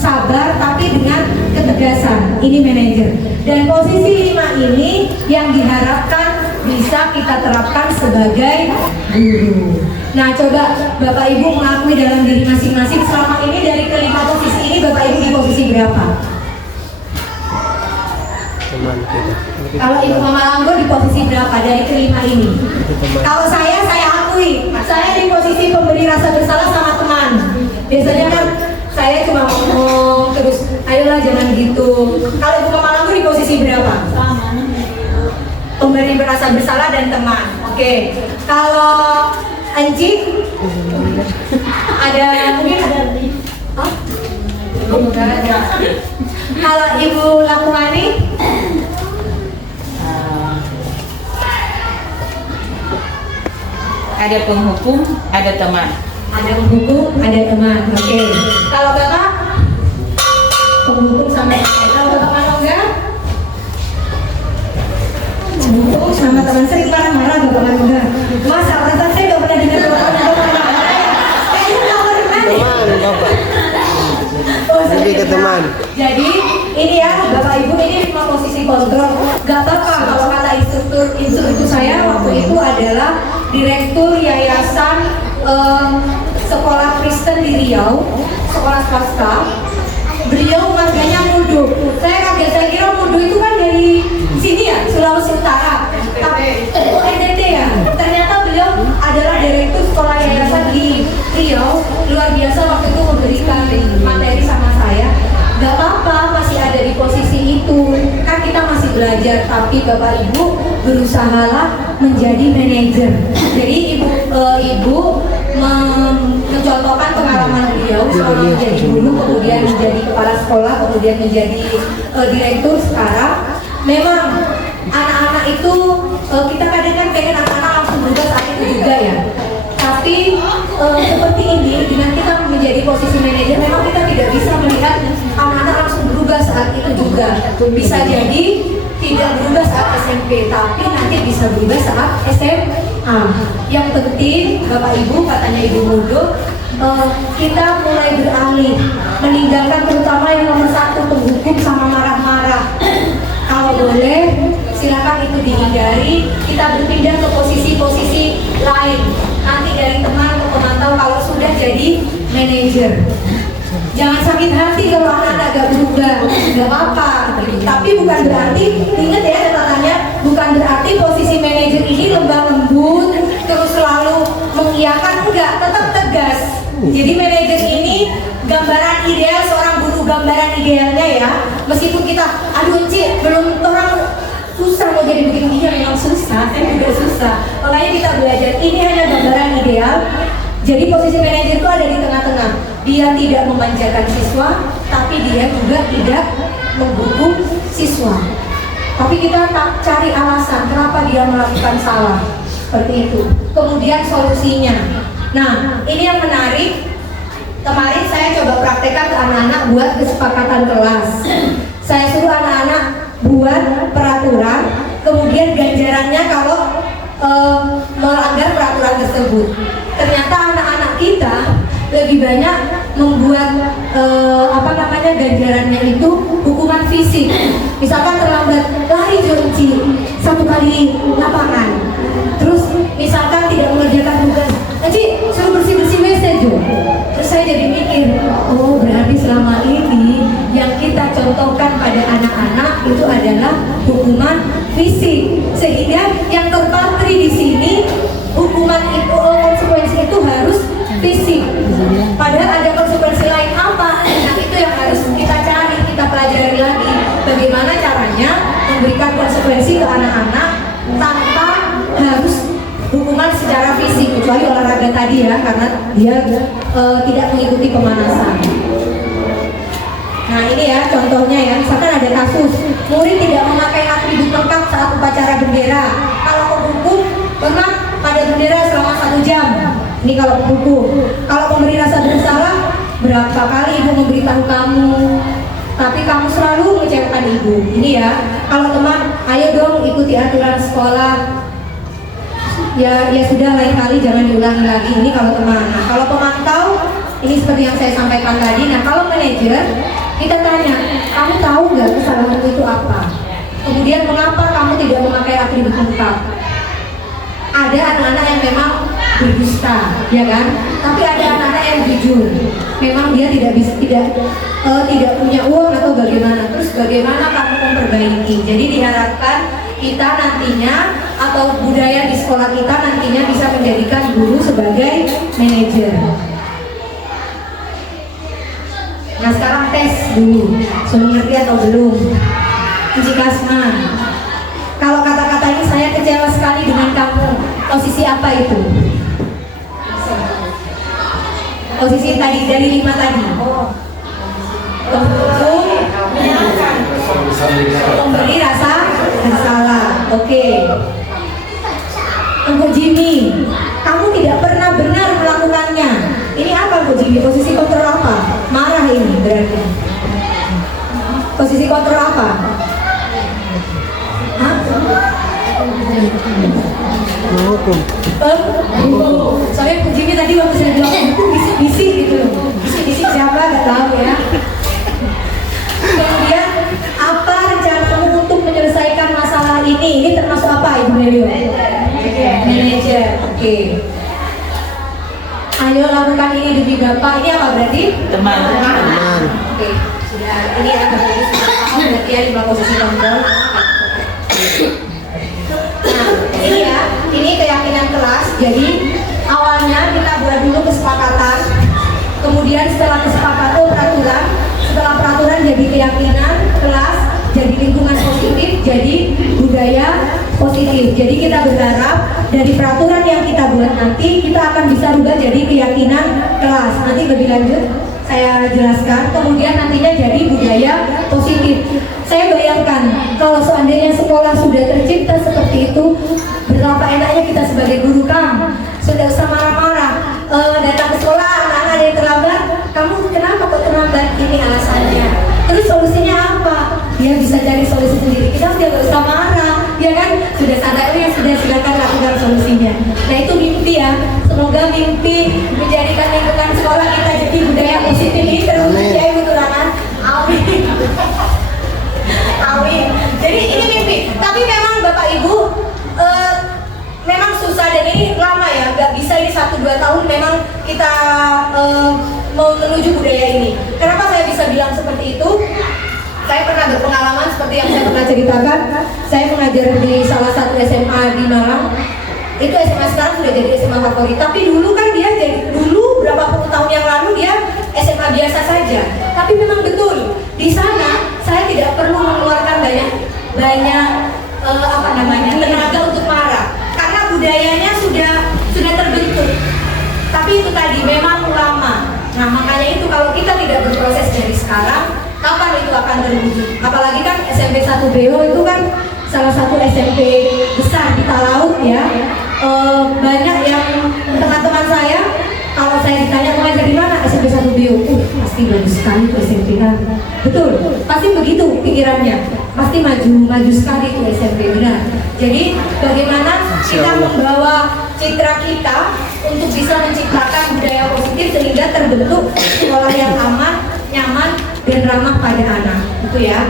sabar, tapi dengan ketegasan. Ini manajer. Dan posisi 5 ini yang diharapkan bisa kita terapkan sebagai guru. Nah, coba Bapak Ibu mengakui dalam diri masing-masing selama ini dari ke-5 posisi ini Bapak Ibu di posisi berapa? Teman kita. Kalau Ibu Mama Langgo di posisi berapa dari ke-5 ini? Kalau saya akui, saya di posisi pemberi rasa bersalah sama teman. Biasanya kan saya cuma ngomong terus, ayolah jangan gitu. Kalau Ibu Mama Langgo di posisi berapa? Pemberi rasa bersalah dan teman. Oke. Kalau Anji ada mungkin ada. Hah? Kalau Ibu Lakumani ada penghukum, ada teman. ada penghukum, ada teman. Oke. Kalau Bapak penghukum sama kalau Bapak Manongga penghukum sama teman. Sering marah-marah Bapak Manongga. Mas, alasan saya nggak pernah dengar Bapak Manongga. Kayaknya nggak pernah nih. Teman, Bapak. Oh, Lebih ke teman. Jadi ini ya Bapak Ibu, ini 5 posisi kontrol. Gak apa-apa kalau kata instruktur saya waktu itu adalah Direktur Yayasan Sekolah Kristen di Riau, sekolah swasta. Beliau warganya Mudu. Saya kaget, saya kira Mudu itu kan dari sini ya, Sulawesi Utara. NTT ya. Ternyata beliau adalah direktur sekolah yayasan di Riau. Luar biasa waktu itu memberikan materi sama saya. Gak apa-apa, masih ada di posisi itu. Kan kita masih belajar, tapi Bapak Ibu berusahalah menjadi manajer. Jadi ibu mencontohkan pengalaman beliau selama menjadi guru, kemudian menjadi kepala sekolah, kemudian menjadi direktur sekarang. Memang anak-anak itu kita kadang-kadang pengen anak-anak langsung berubah saat itu juga ya. Tapi seperti ini, dengan kita menjadi posisi manajer, memang kita tidak bisa melihat anak-anak langsung berubah saat itu juga. Bisa jadi tidak berubah saat SMP, tapi nanti bisa berubah saat SMA. Yang penting, Bapak Ibu, katanya Ibu Mudo, kita mulai beralih, meninggalkan terutama yang nomor 1, penghukum sama marah-marah. Kalau boleh, silakan itu dihindari. Kita berpindah ke posisi-posisi lain. Nanti dari teman ke pemantau kalau sudah jadi manajer. Jangan sakit hati kalau anak-anak gak berubah, gak apa-apa. Tapi bukan berarti, ingat ya catatannya, bukan berarti posisi manajer ini lembah lembut, terus selalu mengiyakan, enggak, tetap tegas. Jadi manajer ini gambaran ideal seorang guru, gambaran idealnya ya. meskipun kita, aduh Ci, belum orang susah mau jadi begini, iya memang susah, saya juga susah. Makanya kita belajar, ini hanya gambaran ideal. Jadi posisi manajer itu ada di tengah-tengah. Dia tidak memanjakan siswa, tapi dia juga tidak menghukum siswa. Tapi kita tak cari alasan kenapa dia melakukan salah seperti itu. Kemudian solusinya. Nah, ini yang menarik. Kemarin saya coba praktekkan ke anak-anak buat kesepakatan kelas. Saya suruh anak-anak buat peraturan, kemudian ganjarannya kalau melanggar peraturan tersebut. Ternyata anak-anak kita lebih banyak membuat ganjarannya itu hukuman fisik. Misalkan terlambat lari jonci 1 kali lapangan. Terus misalkan tidak mengerjakan tugas, nanti suruh bersih-bersih WC Jo. Terus saya jadi mikir, oh berarti selama ini yang kita contohkan pada anak-anak itu adalah hukuman fisik. Sehingga yang terpatri di sini hukuman itu, konsekuensi itu harus fisik. Padahal ada konsekuensi lain apa? Nah itu yang harus kita cari, kita pelajari lagi. Bagaimana caranya memberikan konsekuensi ke anak-anak tanpa harus hukuman secara fisik, kecuali olahraga tadi ya, karena dia tidak mengikuti pemanasan. Nah ini ya contohnya ya, misalkan ada kasus murid tidak memakai atribut lengkap saat upacara bendera. Kalau kehukum pernah pada bendera selama 1 jam. Ini kalau kehukum. Kalau memberi rasa bersalah, berapa kali ibu memberitahu kamu, tapi kamu selalu mengecewakan ibu. Ini ya. Kalau teman, ayo dong ikuti aturan sekolah. Ya sudah, lain kali jangan diulangi lagi. Ini kalau teman. Nah, kalau pemantau, ini seperti yang saya sampaikan tadi. Nah, kalau manajer, kita tanya, kamu tahu nggak kesalahanmu itu apa? Kemudian mengapa kamu tidak memakai atribut lengkap? Ada anak-anak yang memang berdusta, ya kan? Tapi ada anak-anak yang jujur. Memang dia tidak punya uang atau bagaimana. Terus bagaimana kamu memperbaiki? Jadi diharapkan kita nantinya atau budaya di sekolah kita nantinya bisa menjadikan guru sebagai manajer. Nah sekarang tes dulu, sudah ngerti atau belum? Uji Kasman. Kalau kata-kata ini saya kecewa sekali dengan kamu, posisi apa itu? Posisi tadi dari 5 tadi. Memberi rasa bersalah. Oke. Untuk Jimmy, kamu tidak pernah benar melakukannya. Ini apa Bu Jimmy? Posisi kontrol apa? Marah ini berarti. Posisi kontrol apa? Hah? Hukum. Soalnya Bu Jimmy tadi waktu saya bilang itu bisik-bisik gitu. Bisik-bisik siapa? Gak tahu ya. Kemudian apa rencanamu untuk menyelesaikan masalah ini? Ini termasuk apa Ibu Melio? Manajer. Oke. Ayo lakukan ini demi Bapak. Ini apa berarti? Teman. Oke. Sudah ini ya berarti sudah paham berarti ya 5 posisi kontrol. Nah, ini ya, ini keyakinan kelas. Jadi awalnya kita buat dulu kesepakatan. Kemudian setelah kesepakatan peraturan, setelah peraturan jadi keyakinan kelas, jadi lingkungan positif, jadi budaya positif. Jadi kita berharap dari peraturan yang kita buat nanti kita akan bisa rubah jadi keyakinan kelas. Nanti lebih lanjut saya jelaskan. Kemudian nantinya jadi budaya positif. Saya bayangkan kalau seandainya sekolah sudah tercipta seperti itu, betapa enaknya kita sebagai guru Kang. Sudah usah marah-marah. Datang ke sekolah, anak-anak ada yang terlambat. Kamu kenapa kok terlambat? Ini alasannya. Terus solusinya apa? Dia bisa cari solusi sendiri. Kita sudah gak usah marah, ya kan? Sudah sadarnya, sudah silakan lakukan solusinya. Nah itu mimpi ya. Semoga mimpi menjadikan lingkungan sekolah kita jadi budaya positif ini terwujud ya Ibu Turangan. Amin. Amin. Jadi ini mimpi. Tapi memang Bapak Ibu memang susah dan ini lama ya. Gak bisa ini 1-2 tahun memang kita mau menuju budaya ini. Kenapa saya bisa bilang seperti itu? Saya pernah berpengalaman seperti yang saya pernah ceritakan. Saya mengajar di salah satu SMA di Malang. Itu SMA sekarang sudah jadi SMA favorit. Tapi dulu kan dia jadi, dulu berapa puluh tahun yang lalu dia SMA biasa saja. Tapi memang betul di sana saya tidak perlu mengeluarkan banyak tenaga untuk marah, karena budayanya sudah terbentuk. Tapi itu tadi memang lama. Nah makanya itu kalau kita tidak berproses dari sekarang, kapan itu akan terwujud? Apalagi kan SMP 1 BO itu kan salah satu SMP besar di Talaut ya. Banyak yang teman-teman saya, kalau saya ditanya mau dari mana SMP 1 BO, pasti bagus sekali tuh SMP kan. Betul, pasti begitu pikirannya. Pasti maju sekali tuh SMP, benar. Jadi bagaimana kita membawa citra kita untuk bisa menciptakan budaya positif sehingga terbentuk sekolah yang aman, nyaman, dan ramah pada anak, gitu ya.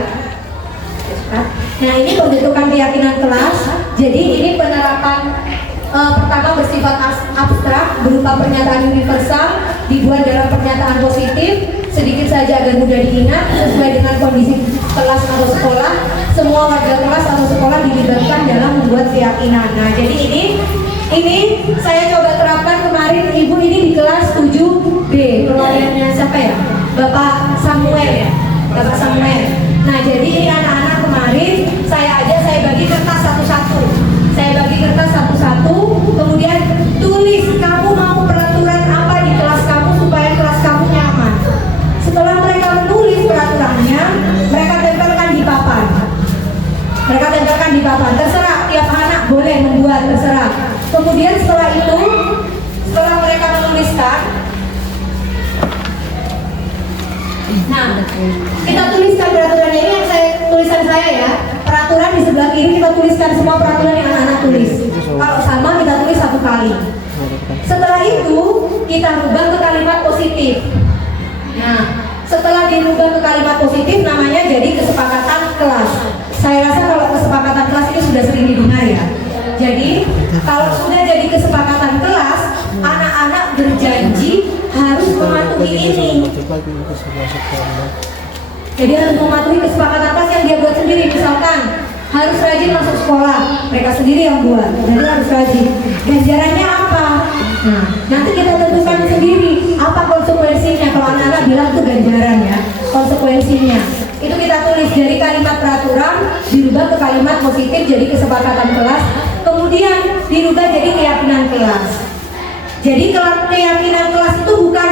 Nah ini pembentukan keyakinan kelas. Jadi ini penerapan pertama bersifat abstrak berupa pernyataan universal dibuat dalam pernyataan positif, sedikit saja agar mudah diingat sesuai dengan kondisi kelas atau sekolah. Semua warga kelas atau sekolah dilibatkan dalam membuat keyakinan. Nah jadi ini saya coba terapkan kemarin. Ibu ini di kelas 7B, keluarganya siapa ya? Bapak Samuel ya, Bapak Samuel. Nah jadi ini anak-anak kemarin saya bagi kertas satu-satu. Saya bagi kertas satu-satu, kemudian tulis kamu mau peraturan apa di kelas kamu supaya kelas kamu nyaman. Setelah mereka menulis peraturannya, mereka tempelkan di papan. Terserah, tiap anak boleh membuat, terserah. Kemudian setelah itu, setelah mereka menuliskan, nah kita tuliskan peraturannya. Ini yang tulisan saya ya. Peraturan di sebelah kiri kita tuliskan semua peraturan yang anak-anak tulis. Kalau sama kita tulis satu kali. Setelah itu kita rubah ke kalimat positif. Nah, setelah dirubah ke kalimat positif namanya jadi kesepakatan kelas. Saya rasa kalau kesepakatan kelas ini sudah sering didengar ya. Jadi kalau sudah jadi kesepakatan kelas, anak-anak berjanji harus mematuhi ini. Jadi harus mematuhi kesepakatan kelas yang dia buat sendiri. Misalkan harus rajin masuk sekolah, mereka sendiri yang buat. Jadi harus rajin. Ganjarannya apa? Nah, nanti kita tentukan sendiri apa konsekuensinya. Kalau anak-anak bilang itu ganjaran ya, konsekuensinya itu kita tulis dari kalimat peraturan dirubah ke kalimat positif jadi kesepakatan kelas, kemudian dirubah jadi keyakinan kelas. Jadi keyakinan kelas itu bukan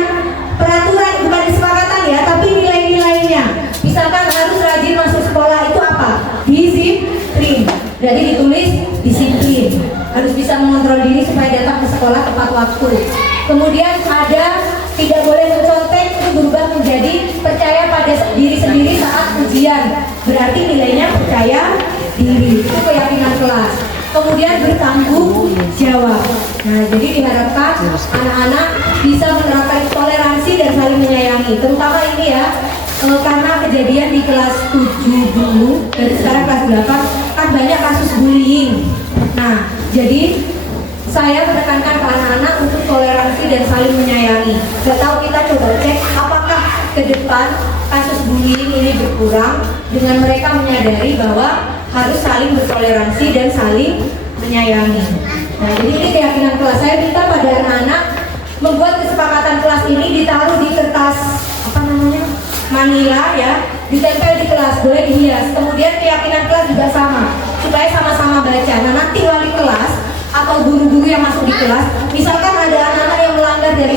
peraturan, bukan kesepakatan ya, tapi nilai-nilainya. Misalkan harus rajin masuk sekolah, itu apa? Disiplin. Jadi ditulis disiplin. Harus bisa mengontrol diri supaya datang ke sekolah tepat waktu. Kemudian ada tidak boleh mencontek, itu berubah menjadi percaya pada diri sendiri saat ujian. Berarti nilainya percaya diri. Itu keyakinan kelas. Kemudian bertanggung jawab. Nah, jadi diharapkan anak-anak bisa menerapkan toleransi dan saling menyayangi. Terutama ini ya, karena kejadian di kelas 7 dulu, dan sekarang kelas 8 kan banyak kasus bullying. Nah, jadi saya menekankan ke anak-anak untuk toleransi dan saling menyayangi. Gak tahu, kita coba cek apakah ke depan kasus bullying ini berkurang dengan mereka menyadari bahwa harus saling bertoleransi dan saling menyayangi. Nah, jadi ini keyakinan kelas. Saya minta pada anak-anak membuat kesepakatan kelas ini ditaruh di kertas manila ya, ditempel di kelas, boleh dihias. Kemudian keyakinan kelas juga sama, supaya sama-sama baca. Nah, nanti wali kelas atau guru-guru yang masuk di kelas, misalkan ada anak-anak yang melanggar dari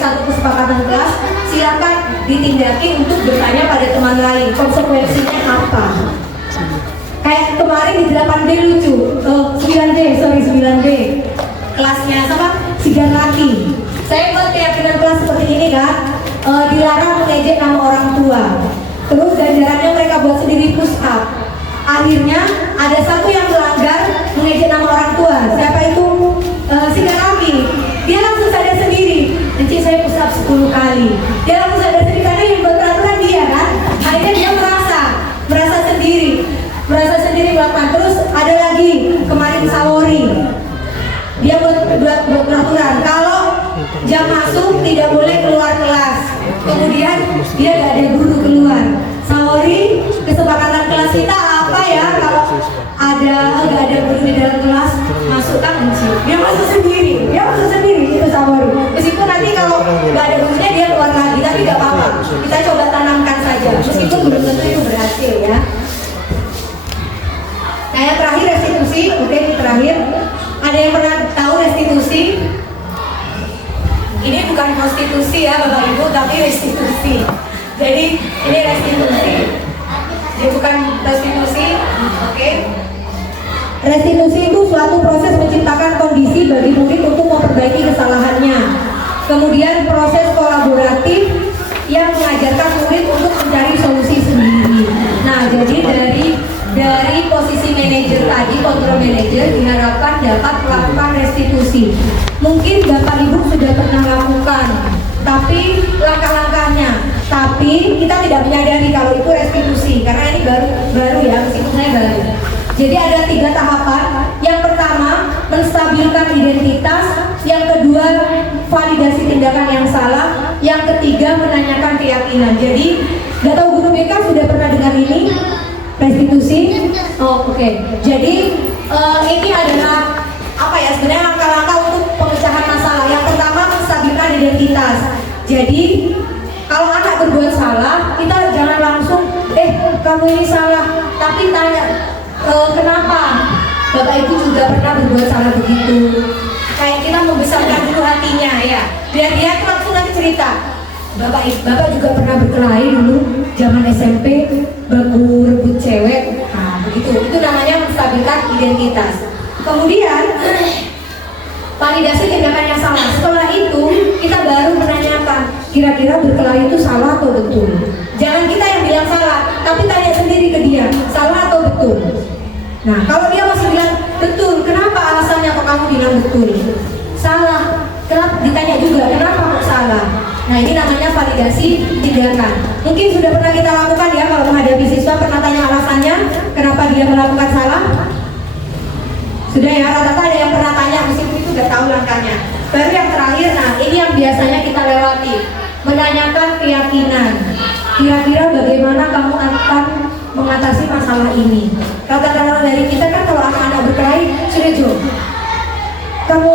satu kesepakatan kelas, silakan ditindaki untuk bertanya pada teman lain konsekuensinya apa. Kayak kemarin di 8D lucu, 9D, kelasnya sama Sigan Laki. Saya buat keyakinan kelas seperti ini kan, dilarang mengejek nama orang tua. Terus ganjarannya mereka buat sendiri push up. Akhirnya ada satu yang melanggar mengejek nama orang tua. Siapa itu? Sigan Laki. Dia langsung sadar sendiri. Nanti saya push up 10 kali. Dia langsung sadar sendiri karena yang buat peraturan dia kan. Akhirnya dia merasa sendiri melakukan. Terus ada lagi kemarin Sawori, dia buat peraturan kalau jam masuk tidak boleh keluar kelas, kemudian dia gak ada guru keluar. Sawori, kesepakatan kelas kita apa ya kalau gak ada guru di dalam kelas, masukkan kunci. Dia masuk sendiri itu Sawori. Meskipun nanti kalau gak ada gurunya dia keluar lagi, tapi gak apa-apa, kita coba tanamkan saja. Meskipun belum tentu itu berhasil Nah, yang terakhir restitusi. Oke, ini terakhir. Ada yang pernah tahu restitusi? Ini bukan konstitusi ya Bapak Ibu, tapi restitusi. Jadi ini restitusi. Ini bukan restitusi. Oke. Restitusi itu suatu proses menciptakan kondisi bagi murid untuk memperbaiki kesalahannya. Kemudian proses kolaboratif yang mengajarkan murid untuk mencari solusi sendiri. Nah, jadi dari posisi manajer tadi, kontrol manajer diharapkan dapat melakukan restitusi. Mungkin Bapak Ibu sudah pernah lakukan, tapi langkah-langkahnya. Tapi kita tidak menyadari kalau itu restitusi, karena ini baru ya, meskipun saya baru. Jadi ada 3 tahapan. Yang pertama, menstabilkan identitas. Yang kedua, validasi tindakan yang salah. Yang ketiga, menanyakan keyakinan. Jadi, nggak tahu guru BK sudah pernah dengar ini? Restitusi? Oh, oke. Jadi, ini adalah apa ya? Sebenarnya langkah-langkah untuk pemecahan masalah. Yang pertama, menstabilkan identitas. Jadi, kalau anak berbuat salah, kita jangan langsung, kamu ini salah. Tapi tanya, kenapa? Bapak Ibu juga pernah berbuat salah begitu. Kayak kita membesarkan dulu hatinya ya. Biar dia tuh langsung nanti cerita. Bapak juga pernah berkelahi dulu zaman SMP, baku rebut cewek. Nah, begitu. Itu namanya menstabilkan identitas. Kemudian validasi tindakan yang salah. Setelah itu kita baru menanyakan, kira-kira berkelahi itu salah atau betul? Jangan kita yang bilang salah, tapi tanya sendiri ke dia, salah atau betul? Nah, kalau dia masih bilang betul, kenapa alasannya kok kamu bilang betul? Salah. Kenapa? Ditanya juga, kenapa kok salah? Nah, ini namanya validasi tindakan. Mungkin sudah pernah kita lakukan ya, kalau menghadapi siswa pernah tanya alasannya kenapa dia melakukan salah. Sudah ya, rata-rata ada yang pernah tanya, meskipun itu udah tahu langkahnya. Baru yang terakhir, nah ini yang biasanya kita lewati, menanyakan keyakinan. Kira-kira bagaimana kamu akan mengatasi masalah ini? Rata-rata dari kita kan kalau anak-anak berkelahi, sudah Jo, kamu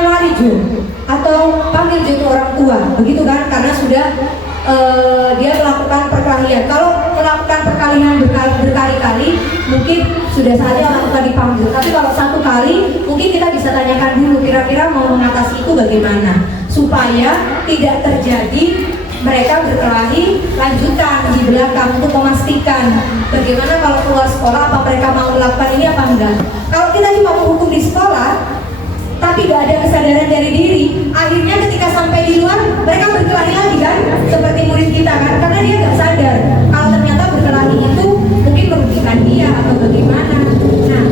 lari Jo, atau panggil Jo orang tua, begitu kan? Karena sudah dia melakukan perkelahian. Kalau melakukan perkelahian berkali-kali, mungkin sudah saja lakukan dipanggil. Tapi kalau satu kali, mungkin kita bisa tanyakan dulu kira-kira mau mengatasi itu bagaimana, supaya tidak terjadi mereka berkelahi lanjutan di belakang, untuk memastikan bagaimana kalau keluar sekolah apa mereka mau melakukan ini apa enggak. Kalau kita cuma menghukum di sekolah tapi gak ada kesadaran dari diri, akhirnya ketika sampai di luar mereka berkelahi lagi kan, seperti murid kita kan, karena dia gak sadar kalau ternyata berkelahi itu mungkin merugikan dia atau bagaimana. Nah,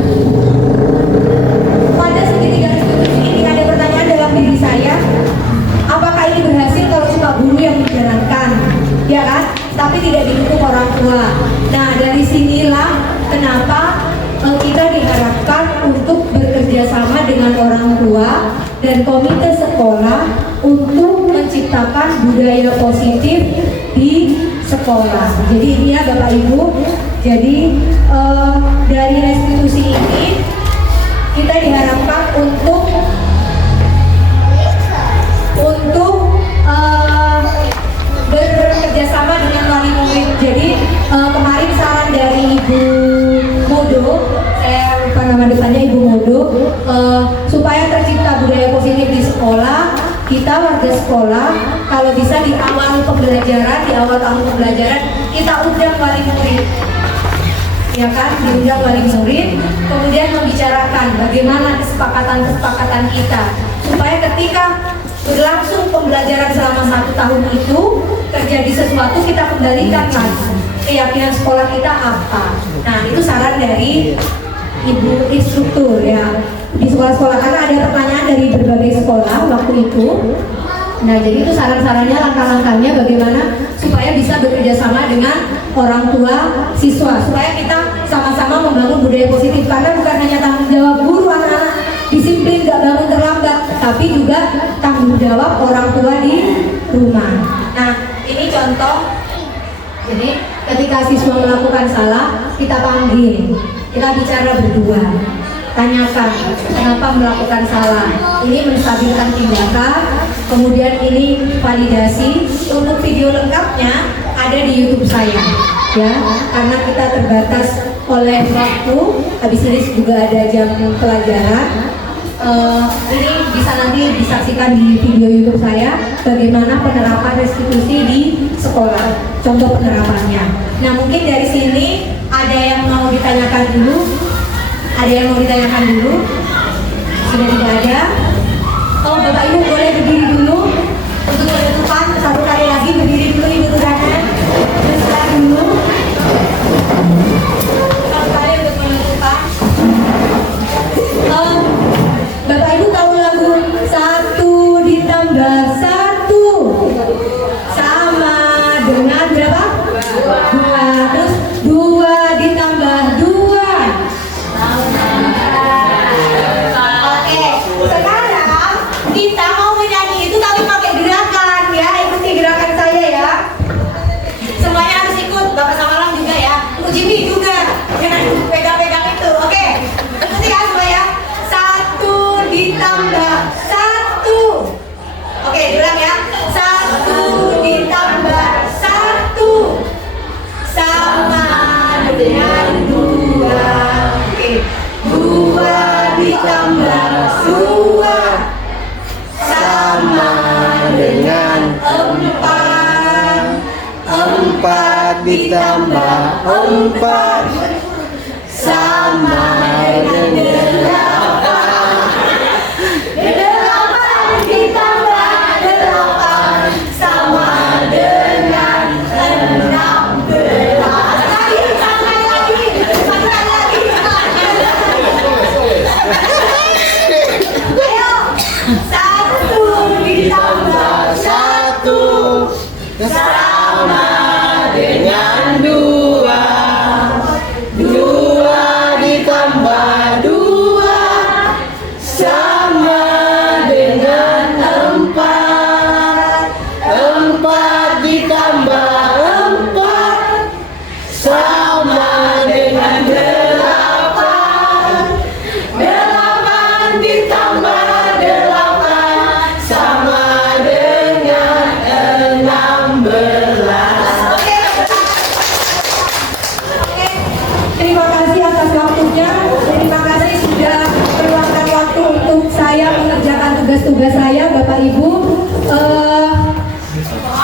pada segitiga restitusi ini ada pertanyaan dalam diri saya, apakah ini berhasil kalau cuma guru yang menjalankan, ya kan, tapi tidak didukung orang tua. Nah, dari sinilah kenapa kita diharapkan untuk bekerja sama dengan orang tua dan komite sekolah untuk menciptakan budaya positif di sekolah. Jadi ini ya Bapak Ibu, jadi dari restitusi ini kita diharapkan untuk bekerja sama dengan wali murid. Jadi kemarin saran dari Ibu Modo, saya lupa nama depannya, Ibu Modo, supaya tercipta budaya positif di sekolah, kita warga sekolah kalau bisa di awal pembelajaran, di awal tahun pembelajaran kita undang wali murid, ya kan, diundang wali murid, kemudian membicarakan bagaimana kesepakatan kita, supaya ketika berlangsung pembelajaran selama 1 tahun itu terjadi sesuatu, kita kembalikan lagi keyakinan sekolah kita apa. Nah, itu saran dari Ibu instruktur ya di sekolah-sekolah, karena ada pertanyaan dari berbagai sekolah waktu itu. Nah, jadi itu saran-sarannya, langkah-langkahnya bagaimana supaya bisa bekerja sama dengan orang tua siswa, supaya kita sama-sama membangun budaya positif. Karena bukan hanya tanggung jawab guru anak-anak disiplin gak bangun terlambat, tapi juga tanggung jawab orang tua di rumah. Nah, ini contoh. Jadi ketika siswa melakukan salah, kita panggil, kita bicara berdua, tanyakan kenapa melakukan salah. Ini menstabilkan tindakan. Kemudian ini validasi. Untuk video lengkapnya ada di YouTube saya, ya, karena kita terbatas oleh waktu. Habis ini juga ada jam pelajaran. Ini bisa nanti disaksikan di video YouTube saya bagaimana penerapan restitusi di sekolah, contoh penerapannya. Nah, mungkin dari sini ada yang mau ditanyakan dulu? Ada yang mau ditanyakan dulu? Sudah tidak ada? Oh, Bapak Ibu boleh berdiri dulu untuk penutupan. Satu kali lagi berdiri dulu Ibu Tudana. Berserah dulu. Satu kali untuk penutupan. Bapak Ibu tahu lagu 1 ditambah 1 sama dengan berapa? 2. Terus 2 ditambah 2. Oke, sekarang kita mau menyanyi itu tapi pakai gerakan ya. Ikuti gerakan saya ya. Semuanya harus ikut, Bapak Samalang juga ya. Bu Jimmy juga. Jangan pegang-pegang itu. Oke, ikuti ya semuanya. 1 ditambah 1. Oke, diulang ya. 1 ditambah 1 sama dengan 2. Oke. 2 ditambah 2 sama dengan 4. 4 ditambah 4 sama dengan 8 ditambah 8 sama dengan 16. Lagi, sekali lagi. Ayo, 1 ditambah 1 sama dengan 2. 2 ditambah 2 sama dengan 4. 4 ditambah 4 sama dengan 8. 8 ditambah 8 sama dengan 16. Oke. Terima kasih atas waktunya. Terima kasih sudah meluangkan waktu untuk saya mengerjakan tugas-tugas saya, Bapak Ibu.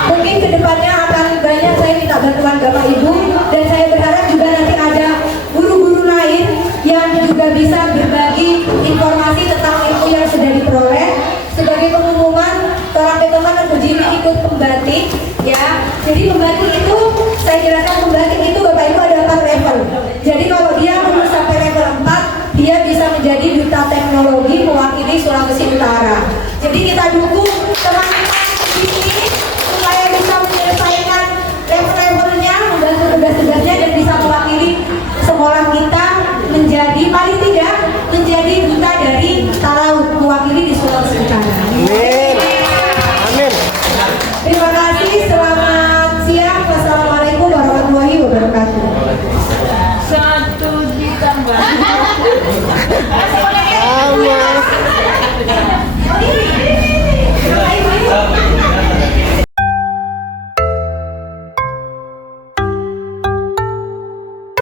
Mungkin kedepannya akan banyak saya minta bantuan Bapak Ibu, dan saya berharap juga nanti ada guru-guru lain yang juga bisa berbagi informasi tentang ilmu yang sudah diperoleh. Sebagai pengumuman, orang teman-teman dan Jimmy ikut pembatik ya. Jadi pembatik itu, saya jelaskan, pembatik itu Bapak Ibu ada 4 level. Jadi kalau dia lulus sampai level 4, dia bisa menjadi duta teknologi mewakili Sulawesi Utara. Jadi kita dukung teman-teman di sini supaya bisa menyelesaikan level-levelnya, membantu tugas-tugasnya dan bisa mewakili sekolah kita menjadi paling tidak menjadi duta dari Talaut mewakili di Sulawesi Utara. Amin. Amin. Terima kasih, selamat siang. Wassalamualaikum warahmatullahi wabarakatuh. 1 ditambah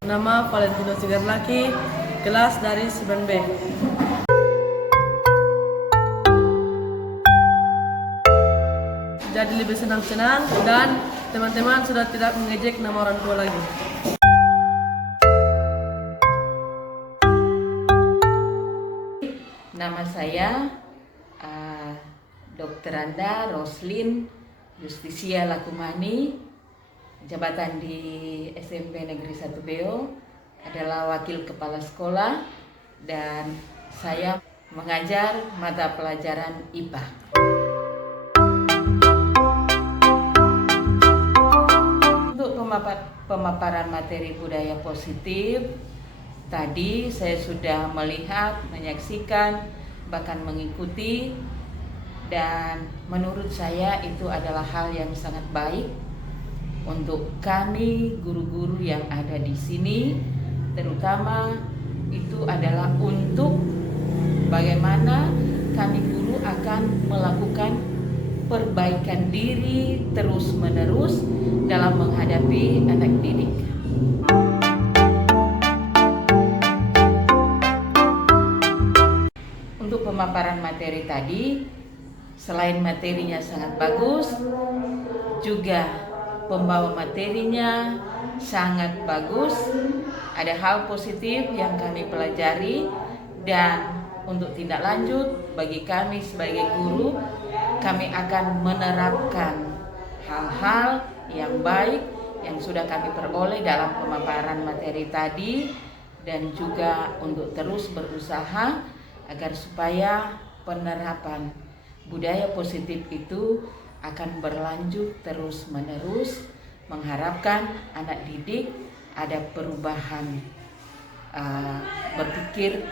Nama Valentino Sigarlaki, kelas dari 9B. Jadi lebih senang-senang dan teman-teman sudah tidak mengejek nama orang tua lagi. Nama saya Dr. Anda Roslin Justisia Lakumani, jabatan di SMP Negeri 1 Beo, adalah wakil kepala sekolah dan saya mengajar mata pelajaran IPA. Untuk pemaparan materi budaya positif, tadi saya sudah melihat, menyaksikan, bahkan mengikuti, dan menurut saya itu adalah hal yang sangat baik untuk kami guru-guru yang ada di sini, terutama itu adalah untuk bagaimana kami guru akan melakukan perbaikan diri terus-menerus dalam menghadapi anak didik. pemaparan materi tadi, selain materinya sangat bagus, juga pembawa materinya sangat bagus. Ada hal positif yang kami pelajari, dan untuk tindak lanjut bagi kami sebagai guru, kami akan menerapkan hal-hal yang baik yang sudah kami peroleh dalam pemaparan materi tadi, dan juga untuk terus berusaha agar supaya penerapan budaya positif itu akan berlanjut terus-menerus, mengharapkan anak didik ada perubahan berpikir,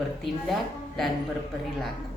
bertindak, dan berperilaku.